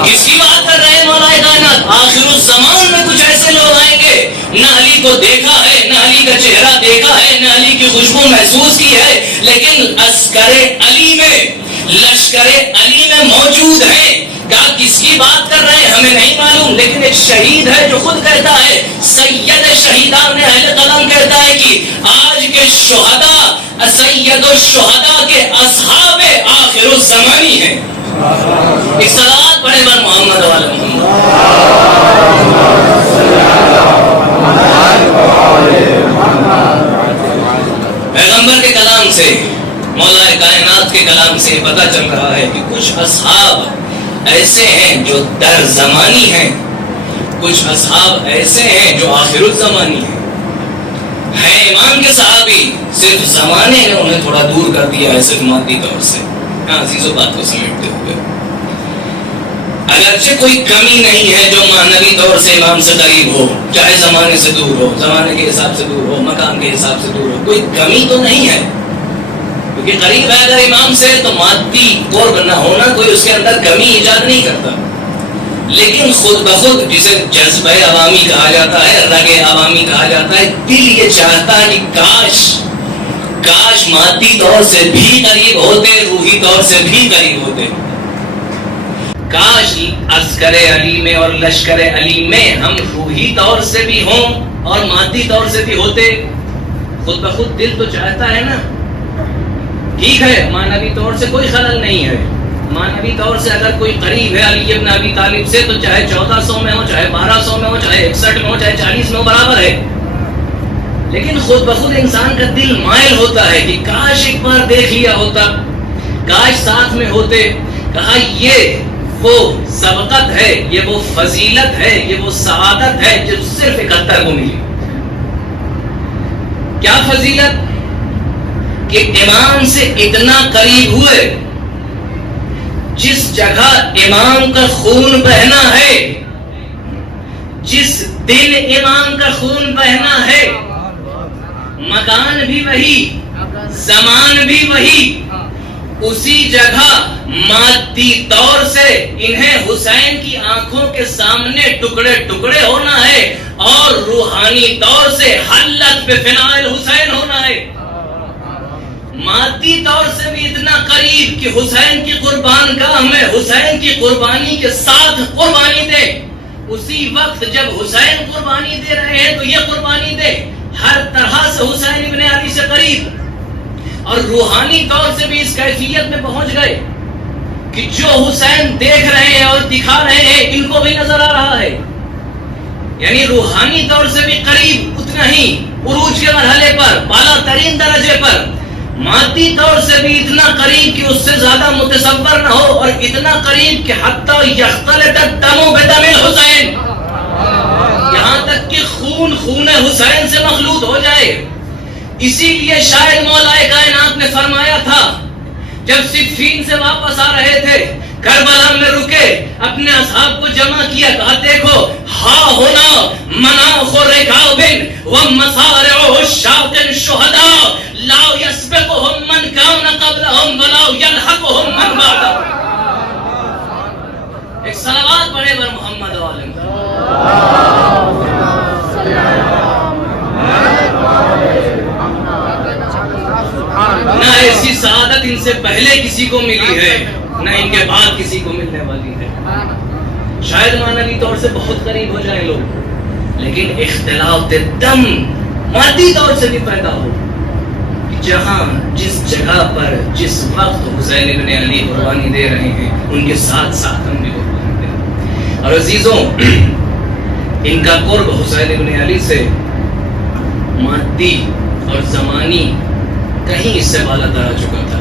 کس کی بات کر رہے ہیں مولا کائنات؟ آخر الزمان میں کچھ ایسے لوگ آئیں گے، نہ علی کو دیکھا ہے، نہ علی کا چہرہ دیکھا ہے، نہ علی کی خوشبو محسوس کی ہے، لیکن عسکر علی میں، لشکر علی میں موجود ہیں. کہا کس کی بات کر رہے ہیں ہمیں نہیں معلوم، لیکن ایک شہید ہے جو خود کہتا ہے، سید شہیدان اہل قلم کہتا ہے کہ آج کے شہداء سید الشہداء کے اصحاب آخر الزمانی ہیں. صلوات پڑھے بر محمد والے محمد. پیغمبر کے کلام سے، مولا کائنات کے کلام سے پتہ چل رہا ہے کہ کچھ اصحاب ایسے ہیں جو در زمانی ہیں، کچھ اصحاب ایسے ہیں جو آخر الزمانی ہیں. ایمان کے صحابی صرف زمانے نے انہیں تھوڑا دور کر دیا ہے، صرف مادی طور سے. عزیزوں بات کو سمیٹتے ہوئے، اگرچہ کوئی کمی نہیں ہے جو معنوی طور سے امام سے قریب ہو، چاہے زمانے سے دور ہو، زمانے کے حساب سے دور ہو، مکان کے حساب سے دور ہو، کوئی کمی تو نہیں ہے، کیونکہ قریب ہے اگر امام سے تو مادی قرب نہ ہونا کوئی اس کے اندر کمی ایجاد نہیں کرتا. لیکن خود بخود جسے جذبہ عوامی کہا جاتا ہے، رگ عوامی کہا جاتا ہے، دل یہ چاہتا ہے کہ کاش مادی طور سے بھی قریب ہوتے، روحی طور سے بھی قریب ہوتے، کاش عسکر علی میں اور لشکر علی میں ہم روحی طور سے بھی ہوں اور مادی طور سے بھی ہوتے۔ خود بخود دل تو چاہتا ہے نا۔ ٹھیک ہے، معنوی طور سے کوئی خلل نہیں ہے، معنوی طور سے اگر کوئی قریب ہے علی ابن ابی طالب سے تو چاہے 1400 میں ہو، چاہے 1200 میں ہو، چاہے 61 میں ہو، چاہے 40 میں ہو، برابر ہے۔ لیکن خود بخود انسان کا دل مائل ہوتا ہے کہ کاش ایک بار دیکھ لیا ہوتا، کاش ساتھ میں ہوتے۔ کہا یہ وہ سبقت ہے، یہ وہ فضیلت ہے، یہ وہ سعادت ہے جو صرف 71 کو ملی۔ کیا فضیلت؟ کہ امام سے اتنا قریب ہوئے، جس جگہ امام کا خون بہنا ہے، جس دن امام کا خون بہنا ہے، مکان بھی وہی، زمان بھی وہی، اسی جگہ مادی طور سے انہیں حسین کی آنکھوں کے سامنے ٹکڑے ٹکڑے ہونا ہے اور روحانی طور سے حلت پہ فنائل حسین ہونا ہے۔ مادی طور سے بھی اتنا قریب کہ حسین کی قربان گاہ میں حسین کی قربانی کے ساتھ قربانی دے، اسی وقت جب حسین قربانی دے رہے ہیں تو یہ قربانی دے، ہر طرح سے حسین ابن علی سے قریب، اور روحانی طور سے بھی اس کیفیت میں پہنچ گئے کہ جو حسین دیکھ رہے ہیں اور دکھا رہے ہیں ان کو بھی نظر آ رہا ہے۔ یعنی روحانی طور سے بھی قریب، اتنا ہی عروج کے مرحلے پر، بالا ترین درجے پر، مادی طور سے بھی اتنا قریب کہ اس سے زیادہ متصور نہ ہو، اور اتنا قریب کہ حتی یختلط الدم بدم الحسین، یہاں تک کہ خون حسین سے مخلوط ہو جائے۔ اسی لیے شاید مولا کائنات نے فرمایا تھا جب صفین سے واپس آ رہے تھے، کربلا میں رکے، اپنے اصحاب کو جمع کیا، کہا دیکھو ہا ہونا مناخ رکاب ومصارع عشاق شہداء لا يسبقهم من كان قبلهم ولا يلحقهم من بعدهم۔ ایک صلوات پڑھے بر محمد عالم۔ نہ ایسی سعادت ان سے پہلے کسی کو ملی ہے، نہ ان کے بعد کسی کو ملنے والی ہے۔ شاید معنوی طور سے بہت قریب ہو جائیں لوگ، لیکن اختلاف دم مادی طور سے بھی پیدا ہو، جہاں جس جگہ پر جس وقت حسین ابن علی قربانی دے رہے ہیں ان کے ساتھ ساتھ ہم بھی قربانی دیں۔ اور عزیزوں، ان کا قرب حسین ابن علی سے مادی اور زمانی کہیں اس سے بالا تر آ چکا تھا۔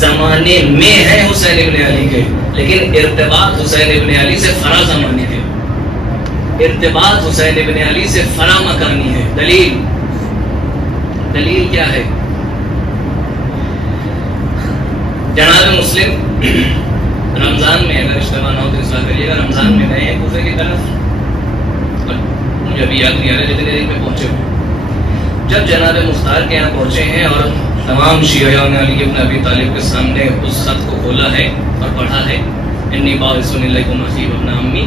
زمانے میں ہے حسین ابن علی کے، لیکن ارتباط حسین ابن علی سے فرا زمانی ہے، ارتباط حسین ابن علی سے فرا مکانی ہے۔ دلیل کیا ہے؟ جناب مسلم رمضان میں، اگر اجتماع نہ ہو تو اس بات کریے گا، رمضان میں گئے ہیں کوفے کی طرف، مجھے ابھی یاد نہیں آ رہا جتنے دن میں پہنچے ہوئے، جب جناب مختار کے یہاں پہنچے ہیں اور تمام شیعیان علی ابن ابی طالب کے سامنے اس خط کو کھولا ہے اور پڑھا ہے، انی باعث علیکم اخی وابن عمی،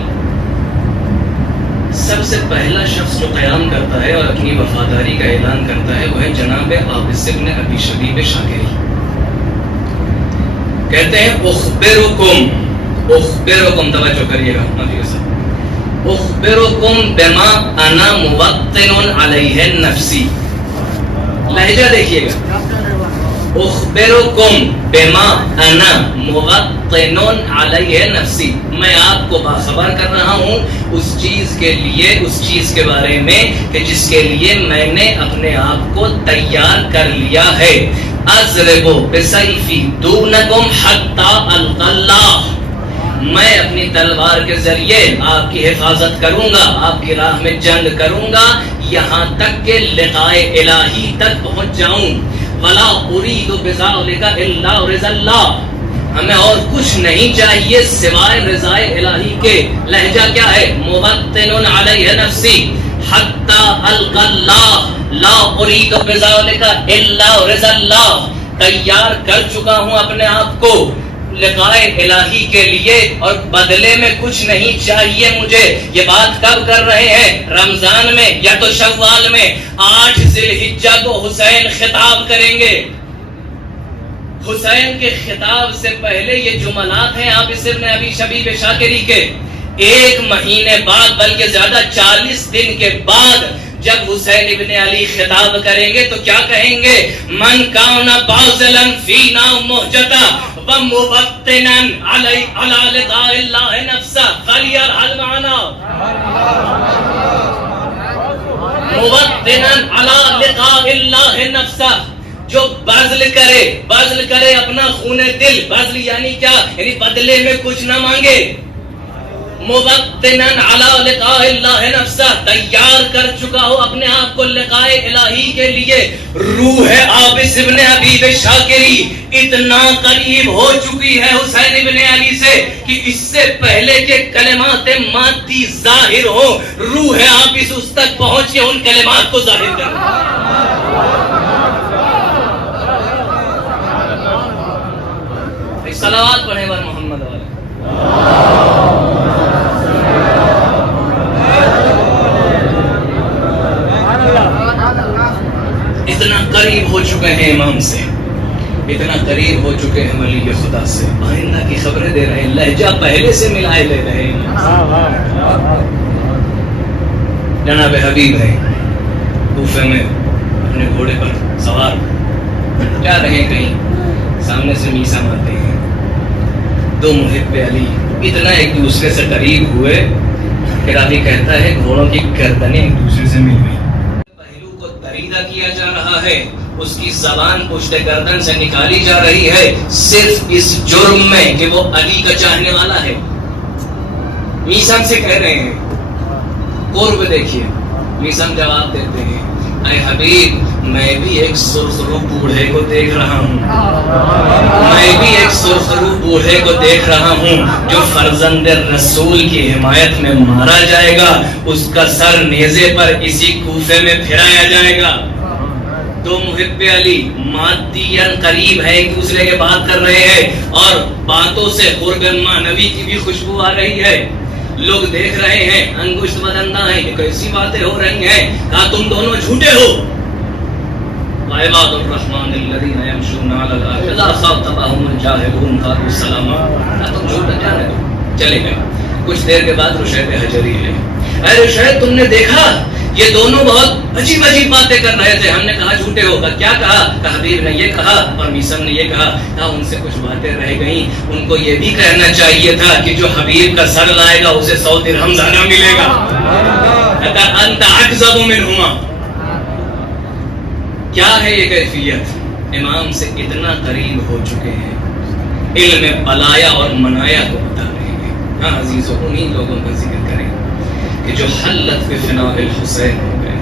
سب سے پہلا شخص جو قیام کرتا ہے اور اپنی وفاداری کا اعلان کرتا ہے وہ ہے جناب عابس ابن ابی شبیب شاکری۔ کہتے ہیں اخبرکم، توجہ کریے گا اخبرکم بما انا موطن علیہ نفسی، لہجہ دیکھیے گا، اخبرکم بما انا موطن علیہ نفسی، میں آپ کو باخبر کر رہا ہوں اس چیز کے لیے، اس چیز کے بارے میں کہ جس کے لیے میں نے اپنے آپ کو تیار کر لیا ہے۔ اضرب بسیفی دونکم حتی القی اللہ، میں اپنی تلوار کے ذریعے آپ کی حفاظت کروں گا، آپ کی راہ میں جنگ کروں گا، یہاں تک کہ لقائے الہی تک پہنچ جاؤں۔ ولا اريد بذلك الا رضا اللہ، ہمیں اور کچھ نہیں چاہیے سوائے رضا الہی کے۔ لہجہ کیا ہے؟ موطن علیہ نفسی حتی القی اللہ لا اريد بذلك الا رضا اللہ، تیار کر چکا ہوں اپنے آپ کو لقائے الہی کے لیے اور بدلے میں کچھ نہیں چاہیے مجھے. یہ بات کب کر رہے ہیں؟ رمضان میں یا تو شوال میں. 8 ذی الحجہ کو حسین خطاب کریں گے. حسین کے خطاب سے پہلے یہ جملات ہیں عابس ابن ابی شبیب شاکری کے. 1 مہینے بعد بلکہ زیادہ 40 دن کے بعد جب حسین ابن علی خطاب کریں گے تو کیا کہیں گے؟ من کان باذلا فینا مہجتا ومبطنا علی لقاء اللہ نفسہ فلیرحل معنا. مبطنا علی لقاء اللہ نفسہ، جو بذل کرے اپنا خون دل. بذل یعنی کیا؟ یعنی بدلے میں کچھ نہ مانگے. مبطنا علی لقاء اللہ نفسہ، تیار کر چکا ہو اپنے آپ کو لقاء الہی کے لیے. روح عابس ابن حبیب شاکری اتنا قریب ہو چکی ہے حسین ابن علی سے کہ اس سے پہلے کے کلمات مادی ظاہر ہو، روح عابس اس تک پہنچ کے ان کلمات کو ظاہر کر. صلوات پڑھیں بر محمد والے. اتنا قریب ہو چکے ہیں امام سے، اتنا قریب ہو چکے ہیں ولی خدا سے. آئندہ کی خبریں دے رہے ہیں، لہجہ پہلے سے ملائے لے رہے ہیں. جناب حبیب ہے کوفے میں اپنے گھوڑے پر سوار جا رہے ہیں، کہیں سامنے سے میسا مارتے ہیں. 2 محب علی اتنا ایک دوسرے سے قریب ہوئے کہ راوی کہتا ہے گھوڑوں کی گردنیں ایک دوسرے سے مل گئی. پہلو کو دریدہ کیا جا رہا ہے، اس کی زبان پشت گردن سے نکالی جا رہی ہے صرف اس جرم میں کہ وہ علی کا چاہنے والا ہے. میسم سے کہہ رہے ہیں. قرب دیکھیے، میسم جواب دیتے ہیں اے حبیب میں بھی ایک سرخرو بوڑھے کو دیکھ رہا ہوں، میں بھی ایک سرخرو بوڑھے کو دیکھ رہا ہوں جو فرزند رسول کی حمایت میں مارا جائے گا. اس کا سر نیزے پر اسی کوفے میں پھرایا جائے گا. 2 محب علی مادیاً قریب ہے، ایک دوسرے کے بات کر رہے ہیں اور باتوں سے قرب معنوی کی بھی خوشبو آ رہی ہے. لوگ دیکھ رہے ہیں، انگشت بدندہ ہیں کہ کیسی باتیں ہو رہی ہیں. کہا تم دونوں جھوٹے ہو. عباد الرحمن الذین یمشون علی الارض اذا خاطبهم الجاہلون قالوا سلاما. تم جھوٹ جانے دو. چلے گئے. کچھ دیر کے بعد رشید حجری ہے. اے رشید تم نے دیکھا یہ دونوں بہت عجیب عجیب باتیں کر رہے تھے. ہم نے کہا جھوٹے ہو. کیا کہا؟ کہ حبیب نے یہ کہا اور میسم نے یہ کہا. کہا ان سے کچھ باتیں رہ گئیں، ان کو یہ بھی کہنا چاہیے تھا کہ جو حبیب کا سر لائے گا اسے 100 درہم زیادہ ملے گا. انت اکذب منہما. کیا ہے یہ کیفیت؟ امام سے اتنا قریب ہو چکے ہیں، علم بلایا اور منایا کو بتا رہے ہیں. ہاں عزیزو انہی لوگوں کا ذکر کریں کہ جو حلت بفناء الحسین ہو گئے.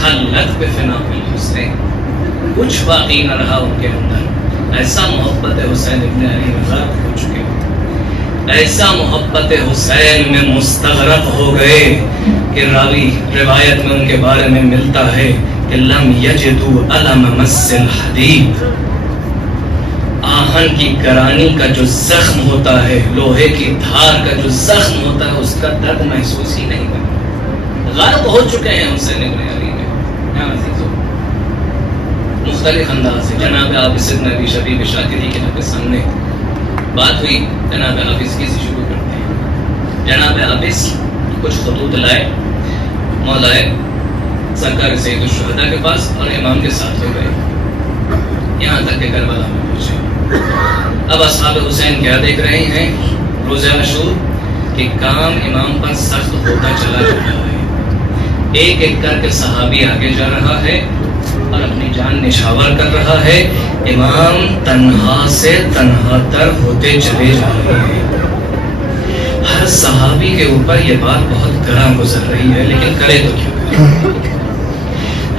حلت بفناء الحسین، کچھ باقی نہ رہا ان کے اندر. ایسا محبت حسین ابن علی میں غرق ہو چکے، ایسا محبت حسین میں مستغرق ہو گئے کہ راوی روایت میں ان کے بارے میں ملتا ہے کہ لم یجدوا علم مس الحدید. آہن کی گرانی کا جو زخم ہوتا ہے، لوہے کی دھار کا جو زخم ہوتا ہے، اس کا درد محسوس ہی نہیں کرتے. غرق ہو چکے ہیں حسین ابن علی میں. مختلف انداز سے جناب عابس ابن ابی شبیب شاکری کے سامنے بات ہوئی. جناب عابس کی سے شروع کرتے ہیں. جناب عابس کچھ خطوط لائے، مولائے سرکار سید الشہداء کے پاس اور امام کے ساتھ ہو گئے، یہاں تک کہ کربلا میں پہنچے. اب اصحاب حسین کیا دیکھ رہے ہیں؟ روز عاشور کہ کام امام پر سخت ہوتا چلا جا رہا ہے. ایک ایک کر کے صحابی آگے جا رہا ہے اور اپنی جان نشاور کر رہا ہے. امام تنہا سے تنہا تر ہوتے چلے جا رہے ہیں. ہر صحابی کے اوپر یہ بات بہت گراں گزر رہی ہے، لیکن کرے تو کیا کرے؟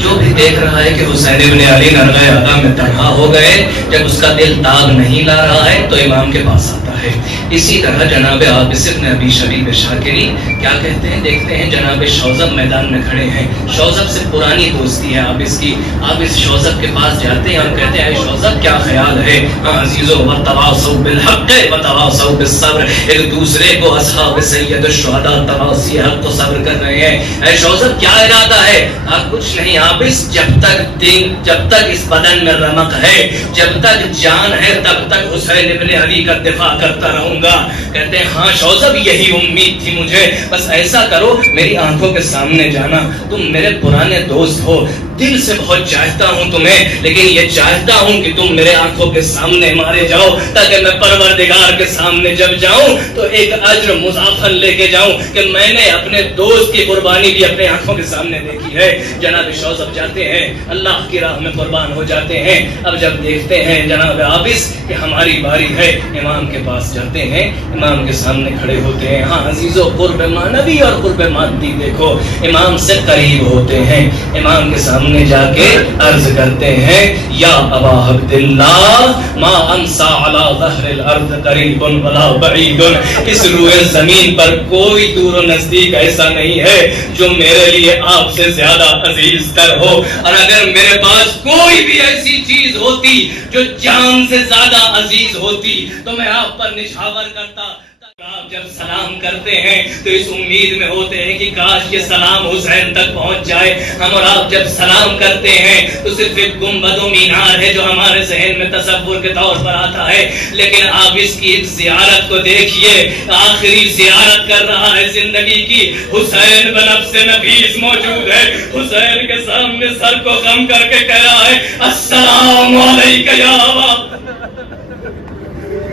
جو بھی دیکھ رہا ہے کہ حسین ابن علی نرغہ ادا میں تنہا ہو گئے، جب اس کا دل تاب نہیں لا رہا ہے تو امام کے پاس آتا ہے. اسی طرح جناب عابس ابن ابی شبیب شاکری کیا کہتے ہیں؟ دیکھتے ہیں جناب شوذب میدان میں کھڑے ہیں. شوذب سے پرانی دوستی ہے عابس کی. عابس شوذب کے پاس جاتے ہیں اور کہتے ہیں اے شوذب کیا خیال ہے؟ عزیزو وتواصوا بالحق بالحق وتواصوا بالصبر. ایک دوسرے کو اصحاب سید الشہداء تواصی حق و صبر کر رہے ہیں. اے شوزب کیا ارادہ ہے؟ کچھ نہیں حافظ، جب تک اس بدن میں رمق ہے، جب تک جان ہے، تب تک حسین ابن علی کا دفاع کرتا رہوں گا. کہتے ہیں ہاں شوزب یہی امید تھی مجھے، بس ایسا کرو میری آنکھوں کے سامنے جانا، تم میرے پرانے دوست ہو، دل سے بہت چاہتا ہوں تمہیں، لیکن یہ چاہتا ہوں کہ تم میرے آنکھوں کے سامنے مارے جاؤ تاکہ میں پروردگار کے سامنے جب جاؤں تو ایک اجر مضافن لے کے جاؤں کہ میں نے اپنے دوست کی قربانی بھی اپنے آنکھوں کے سامنے دیکھی ہے. جناب شوزب جاتے ہیں، اللہ کی راہ میں قربان ہو جاتے ہیں. اب جب دیکھتے ہیں جناب عابس کہ ہماری باری ہے، امام کے پاس جاتے ہیں، امام کے سامنے کھڑے ہوتے ہیں. ہاں عزیزو، قرب معنوی اور قرب مادی دیکھو، امام سے قریب ہوتے ہیں. امام کے سامنے جا کے عرض کرتے ہیں یا ابا عبداللہ ما انسا علی ظہر الارض قریب ولا بعید. اس روئے زمین پر کوئی دور و نزدیک ایسا نہیں ہے جو میرے لیے آپ سے زیادہ عزیز تر ہو، اور اگر میرے پاس کوئی بھی ایسی چیز ہوتی جو جان سے زیادہ عزیز ہوتی تو میں آپ پر نچھاور کرتا. آپ جب سلام کرتے ہیں تو اس امید میں ہوتے ہیں کہ کاش یہ سلام حسین تک پہنچ جائے. ہم اور آپ جب سلام کرتے ہیں تو صرف ایک گنبد و مینار ہے جو ہمارے ذہن میں تصور کے طور پر آتا ہے، لیکن آپ اس کی ایک زیارت کو دیکھیے، آخری زیارت کر رہا ہے زندگی کی. حسین بنفس نفیس موجود ہے، حسین کے سامنے سر کو خم کر کے کہہ رہا ہے السلام علیکم یا ابا.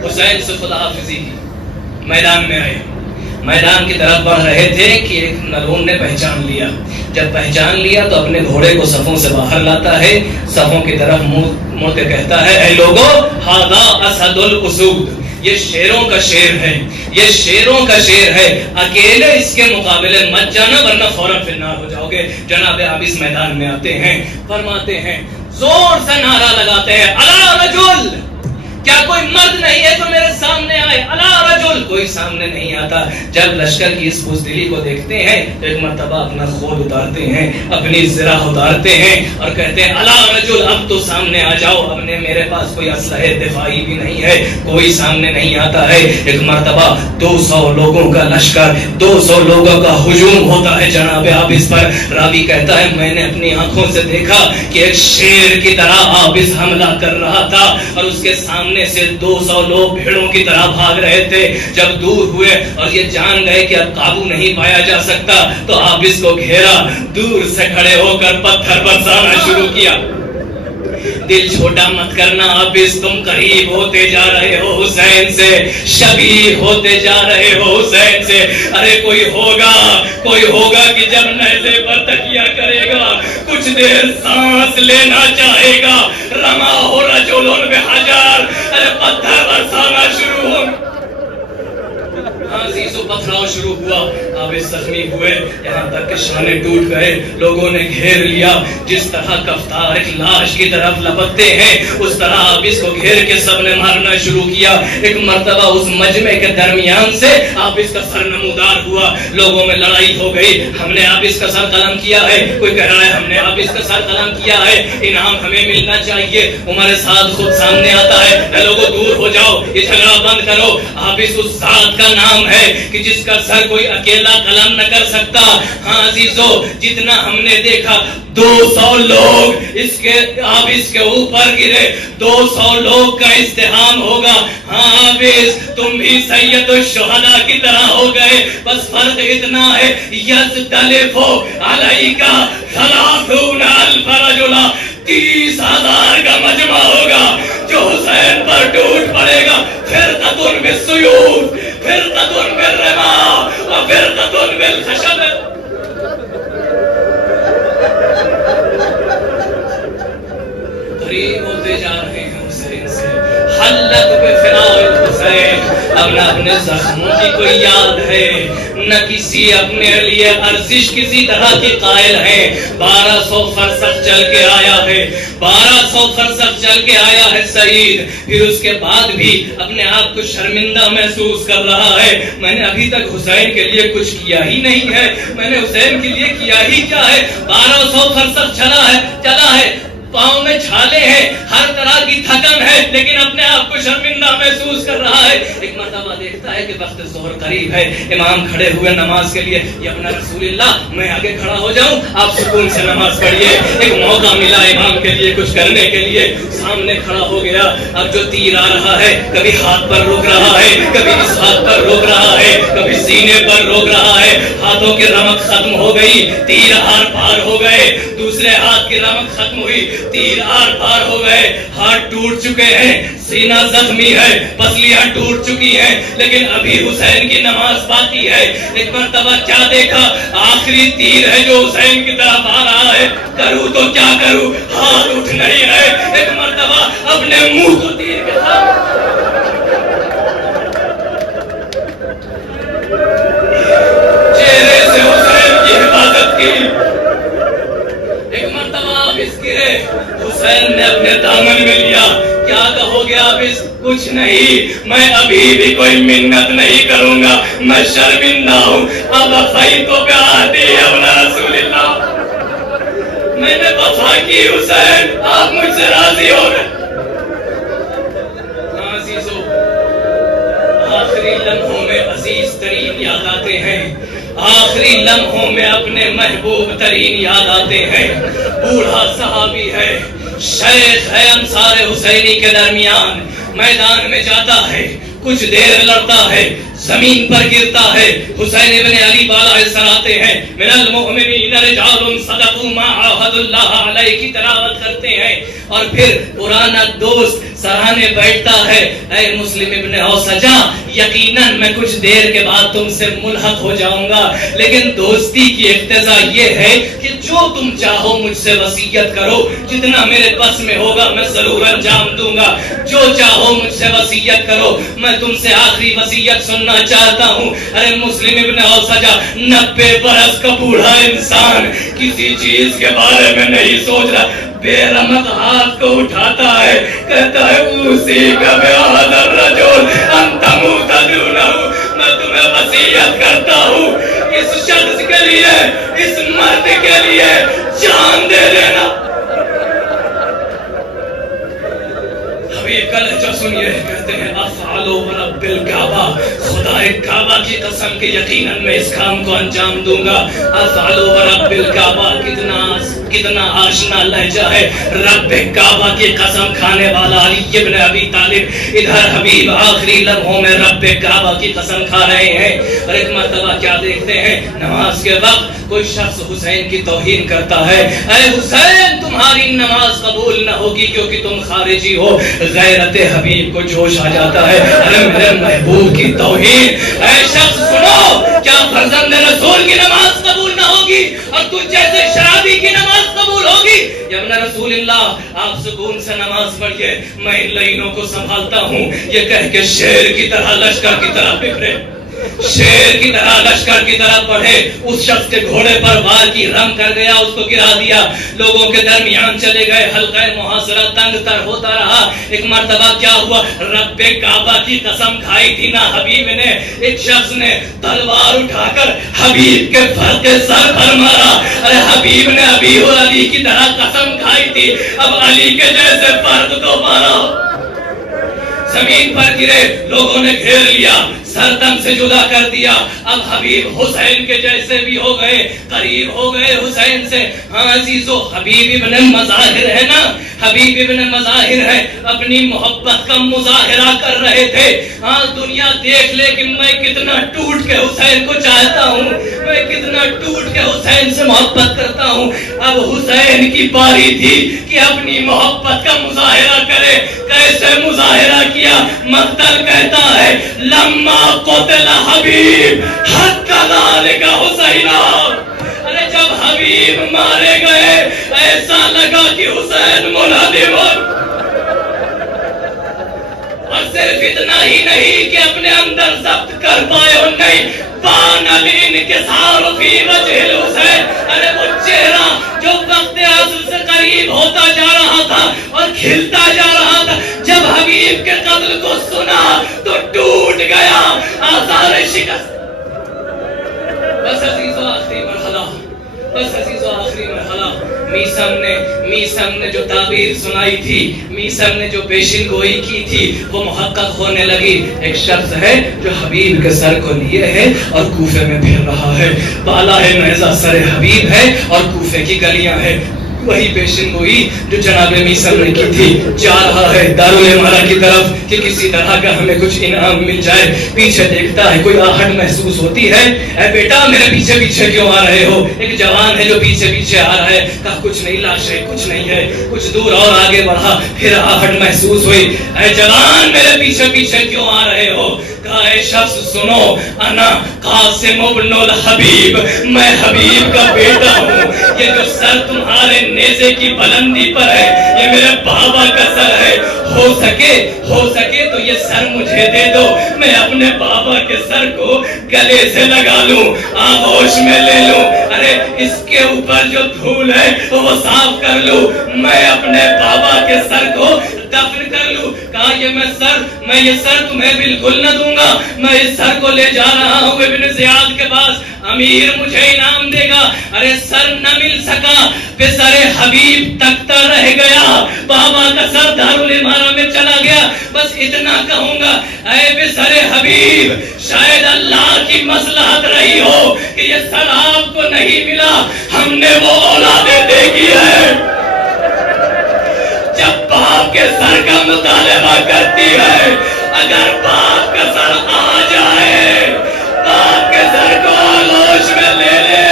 حسین سے خدا حافظی کی میدان میں آئے، میدان کی طرف بڑھ رہے تھے کہ ایک نلون نے پہچان لیا. جب پہچان لیا تو اپنے گھوڑے کو صفوں سے باہر لاتا ہے، صفوں کی طرف مڑ کے کہتا ہے اے لوگو ھذا اسد الاسود. یہ شیروں کا شیر ہے، یہ شیروں کا شیر ہے، اکیلے اس کے مقابلے مت جانا ورنہ فوراً فی النار ہو جاؤ گے. جناب عابس میدان میں آتے ہیں، فرماتے ہیں، زور سے نعرہ لگاتے ہیں الا رجل، کیا کوئی مرد نہیں ہے جو میرے سامنے آئے؟ الا رجل، کوئی سامنے نہیں آتا. جب لشکر کی اس بزدلی کو دیکھتے ہیں تو ایک مرتبہ اپنا خود اتارتے ہیں، اپنی زرہ اتارتے ہیں اور کہتے ہیں الا رجل، اب تو سامنے آ جاؤ. اب نے میرے پاس کوئی اسلحہ دفاعی بھی نہیں ہے، کوئی سامنے نہیں آتا ہے. ایک مرتبہ 200 لوگوں کا لشکر، 200 لوگوں کا ہجوم ہوتا ہے جناب عابس پر. راوی کہتا ہے میں نے اپنی آنکھوں سے دیکھا کہ ایک شیر کی طرح عابس حملہ کر رہا تھا اور اس کے سامنے سے 200 لوگ بھیڑوں کی طرح بھاگ رہے تھے. جب دور ہوئے اور یہ جان گئے کہ اب قابو نہیں پایا جا سکتا تو عابس کو گھیرا، دور سے کھڑے ہو کر پتھر برسانا شروع کیا. دل چھوٹا مت کرنا عابس، تم قریب ہوتے جا رہے ہو حسین سے، شبیہ ہوتے جا رہے ہو حسین سے. ارے کوئی ہوگا کہ جب نیزے پر تکیہ کرے گا، کچھ دیر سانس لینا چاہے گا. رما ہو رجل بحجر، ارے پتھر برسانا شروع ہو. عزیزو پتھراؤ شروع ہوا، عابس زخمی ہوئے، یہاں تک کہ شانے ٹوٹ گئے. لوگوں نے گھیر لیا، جس طرح کفتار ایک لاش کی طرف لپکتے ہیں اس طرح عابس کو گھیر کے سب نے مارنا شروع کیا. ایک مرتبہ اس مجمع کے درمیان سے عابس کا سر نمودار ہوا، لوگوں میں لڑائی ہو گئی. ہم نے عابس کا سر قلم کیا ہے، کوئی کہہ رہا ہے ہم نے عابس کا سر قلم کیا ہے، انعام ہمیں ملنا چاہیے. عمر سعد خود سامنے آتا ہے، اے لوگوں دور ہو جاؤ، یہ جھگڑا بند کرو. عابس اس ذات کا نام ہے کہ جس کا سر کوئی اکیلا قلم نہ کر سکتا. ہاں عزیزو، جتنا ہم نے دیکھا 200 لوگ اس کے عابس کے اوپر گرے، 200 لوگ کا ازدحام ہوگا. ہاں عابس تم بھی سید الشہداء کی طرح ہو گئے، بس فرق اتنا ہے یزدلف علیک 30,000 رجلا، 30,000 کا مجمع ہوگا جو حسین پر ٹوٹ پڑے گا. پھر تدن بالسیوف، پھر تدن بالرماح، اور پھر تدن بالخشب. قریب ہوتے جا رہے ہیں حسین سے. حلت بفناء الحسین، اب نہ اپنے زخموں کی کوئی یاد ہے، نہ کسی اپنے لیے ارزش کسی طرح کی قائل ہیں. 1200 فرسخ چل کے آیا ہے، 1200 فرسخ چل کے آیا ہے سعید. پھر اس کے بعد بھی اپنے آپ کو شرمندہ محسوس کر رہا ہے. میں نے ابھی تک حسین کے لیے کچھ کیا ہی نہیں ہے، میں نے حسین کے لیے کیا ہی کیا ہے. 1200 فرسخ چلا ہے. پاؤں میں چھالے ہیں، ہر طرح کی تھکن ہے، لیکن اپنے آپ کو شرمندہ محسوس کر رہا ہے۔ ایک مرتبہ دیکھتا ہے کہ وقت ظہر قریب ہے، امام کھڑے ہوئے نماز کے لیے، یا اپنا رسول اللہ میں آگے کھڑا ہو جاؤں، آپ سکون سے نماز پڑھیے۔ ایک موقع ملا امام کے لیے کچھ کرنے کے لیے، سامنے کھڑا ہو گیا۔ اب جو تیر آ رہا ہے، کبھی ہاتھ پر روک رہا ہے، کبھی اس ہاتھ پر روک رہا ہے، کبھی سینے پر روک رہا ہے، ہاتھوں کی رمق ختم ہو گئی، تیر آر پار ہو گئے، دوسرے ہاتھ کی رمق ختم ہوئی، تیر آر پار ہو گئے، ہاتھ ٹوٹ چکے ہیں، سینہ زخمی ہے، پسلیاں ٹوٹ چکی ہیں، لیکن ابھی حسین کی نماز باقی ہے۔ ایک مرتبہ کیا دیکھا، آخری تیر ہے جو حسین کی طرف آ رہا ہے، کروں تو کیا کروں، ہاتھ اٹھ نہیں رہے۔ ایک مرتبہ اپنے منہ کو تیر کے ساتھ چہرے سے حسین کی حفاظت کی۔ ایک مرتبہ آپ اس گرے، حسین نے اپنے دامن میں لیا، کیا کہو گے آپ اس؟ کچھ نہیں، میں ابھی بھی کوئی منت نہیں کروں گا، میں شرمندہ ہوں۔ اب افائی تو بیعتی ابن رسول اللہ، میں نے وفا کی حسین، آپ مجھ سے راضی ہو گئے۔ عزیزو، آخری لمحوں میں عزیز ترین یاد آتے ہیں، آخری لمحوں میں اپنے محبوب ترین یاد آتے ہیں۔ بوڑھا صحابی ہے، شیخ ہے، انصار حسینی کے درمیان میدان میں جاتا ہے، کچھ دیر لڑتا ہے، زمین پر گرتا ہے، حسین ابن علی بالا سناتے ہیں، من المؤمنین رجال صدقوا ما عاهدوا اللہ علیہ کی تلاوت کرتے ہیں، اور پھر پرانا دوست سراہنے بیٹھتا ہے، اے مسلم ابن اوسجا، یقیناً میں کچھ دیر کے بعد تم سے ملحق ہو جاؤں گا، لیکن دوستی کی اقتضا یہ ہے کہ جو تم چاہو مجھ سے وصیت کرو، جتنا میرے بس میں ہوگا میں ضرور انجام دوں گا، جو چاہو مجھ سے وصیت کرو، میں تم سے آخری وصیت سننا چاہتا ہوں۔ ارے مسلم ابن اوسجا 90 برس کا بوڑھا انسان کسی چیز کے بارے میں نہیں سوچ رہا، بے رمق ہاتھ کو اٹھاتا ہے، کہتا ہے اسی کا بہاد الرجل ان تموت دونہ، میں تمہیں وصیت کرتا ہوں اس شخص کے لیے، اس مرد کے لیے جان دے دینا۔ حبیب کا لہجہ سنیے، کہتے ہیں افعلوا ورب الکعبہ، خدا کعبہ کی قسم کہ یقیناً میں اس کام کو انجام دوں گا۔ افعلوا ورب الکعبہ، کتنا آشنا لہجہ ہے، رب کعبہ کی قسم کھانے والا علی ابن ابی طالب، ادھر حبیب آخری لمحوں میں رب کعبہ کی قسم کھا رہے ہیں۔ اور ایک مرتبہ کیا دیکھتے ہیں، نماز کے وقت کوئی شخص حسین کی توہین کرتا ہے، اے حسین تمہاری نماز قبول نہ ہوگی کیونکہ تم خارجی ہو۔ غیرت حبیب کو جوش آ جاتا ہے، ارے میرے محبوب کی توہین، اے شخص سنو، کیا فرزند رسول کی نماز قبول نہ ہوگی اور تجھ جیسے شرابی کی نماز قبول ہوگی؟ یا ابن رسول اللہ، آپ سکون سے نماز پڑھیے، میں ان لائنوں کو سنبھالتا ہوں، یہ کہہ کے شیر کی طرح لشکر کی طرح بکھرے، شیر کی طرح لشکر کی طرح پڑھے، اس شخص کے گھوڑے پر وار کی رم کر گیا، اس کو گرا دیا، لوگوں کے درمیان چلے گئے، حلقہ محاصرہ تنگ تر ہوتا رہا۔ ایک مرتبہ کیا ہوا، رب کعبہ کی قسم کھائی تھی نا حبیب نے، ایک شخص نے تلوار اٹھا کر حبیب کے فرق سر پر مارا، ارے حبیب نے ابھی وہ علی کی طرح قسم کھائی تھی، اب علی کے جیسے فرق کو مارا، زمین پر گرے، لوگوں نے گھیر لیا، سر تن سے جدا کر دیا، اب حبیب حسین کے جیسے بھی ہو گئے، قریب ہو گئے حسین سے۔ ہاں عزیزو، حبیب ابن مظاہر ہے نا، حبیب ابن مظاہر ہے، اپنی محبت کا مظاہرہ کر رہے تھے، ہاں دنیا دیکھ لے کہ میں کتنا ٹوٹ کے حسین کو چاہتا ہوں، میں کتنا ٹوٹ کے حسین سے محبت کرتا ہوں۔ اب حسین کی باری تھی کہ اپنی محبت کا مظاہرہ کرے، کیسے مظاہرہ کیا؟ مقتل کہتا ہے لما قتل حبیب حق ذالک حسین، ارے جب حبیب مارے گئے ایسا لگا کہ حسین منہدم، اور صرف اتنا ہی نہیں کہ اپنے اندر ضبط کر پائے ہو، نہیں بان الانکسار فی وجہ الحسین، ارے وہ چہرہ جو وقت عصر سے قریب ہوتا جا رہا تھا اور کھلتا جا رہا تھا، جب حبیب کے قتل کو سنا تو ٹوٹ گیا، آثار شکست۔ بس عزیزو آخری مرحلہ، بس عزیزو آخری مرحلہ، میسم نے جو تعبیر سنائی تھی، میسم نے جو پیشن گوئی کی تھی، وہ محقق ہونے لگی. ایک شخص ہے جو حبیب کے سر کو لیے ہے اور کوفے میں پھر رہا ہے. بالا ہے نیزہ سر حبیب ہے اور کوفے کی گلیاں ہے. وہی پیشن گوئی جو جناب میسم نے کی تھی. جا رہا ہے دارالعمارہ کی طرف کہ کسی طرح کا ہمیں کچھ انعام مل جائے. پیچھے دیکھتا ہے کوئی آہٹ محسوس ہوتی ہے. اے بیٹا میرے پیچھے پیچھے کیوں آ رہے ہو؟ ایک جوان ہے جو پیچھے پیچھے آ رہا ہے. کہا کچھ نہیں لاش ہے، کچھ نہیں ہے. کچھ دور اور آگے بڑھا، پھر آہٹ محسوس ہوئی. اے جوان میرے پیچھے پیچھے کیوں آ رہے ہو؟ کہا اے شخص سنو، انا قاسم ابن الحبیب، میں حبیب کا بیٹا ہوں. یہ جو سر تمہارے نیزے کی بلندی پر ہے یہ میرے بابا کا سر ہے. ہو سکے تو یہ سر مجھے دے دو، میں اپنے بابا کے سر کو گلے سے لگا لوں، آغوش میں لے لوں. ارے اس کے اوپر جو دھول ہے وہ صاف کر لوں، میں اپنے بابا کے سر کو دفن کر لوں. کہا میں یہ سر تمہیں بالکل نہ دوں گا، میں اس سر کو لے جا رہا ہوں ابن زیاد کے پاس، امیر مجھے انعام دے گا. ارے سر نہ مل سکا، پھر سر حبیب تکتا رہ گیا. بابا کا سر دارالعمارہ میں چلا گیا. بس اتنا کہوں گا، اے بے سر حبیب، شاید اللہ کی مصلحت رہی ہو کہ یہ سر آپ کو نہیں ملا. ہم نے وہ اولادیں دیکھی ہے جب باپ کے سر کا مطالبہ کرتی ہے، اگر باپ کا سر آ جائے، باپ کے سر کو آغوش میں لے لے،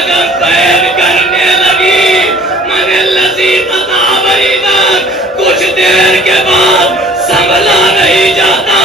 اگر بین کرنے لگی من لذیذ عطا بریدن، کچھ دیر کے بعد سنبھلا نہیں جاتا.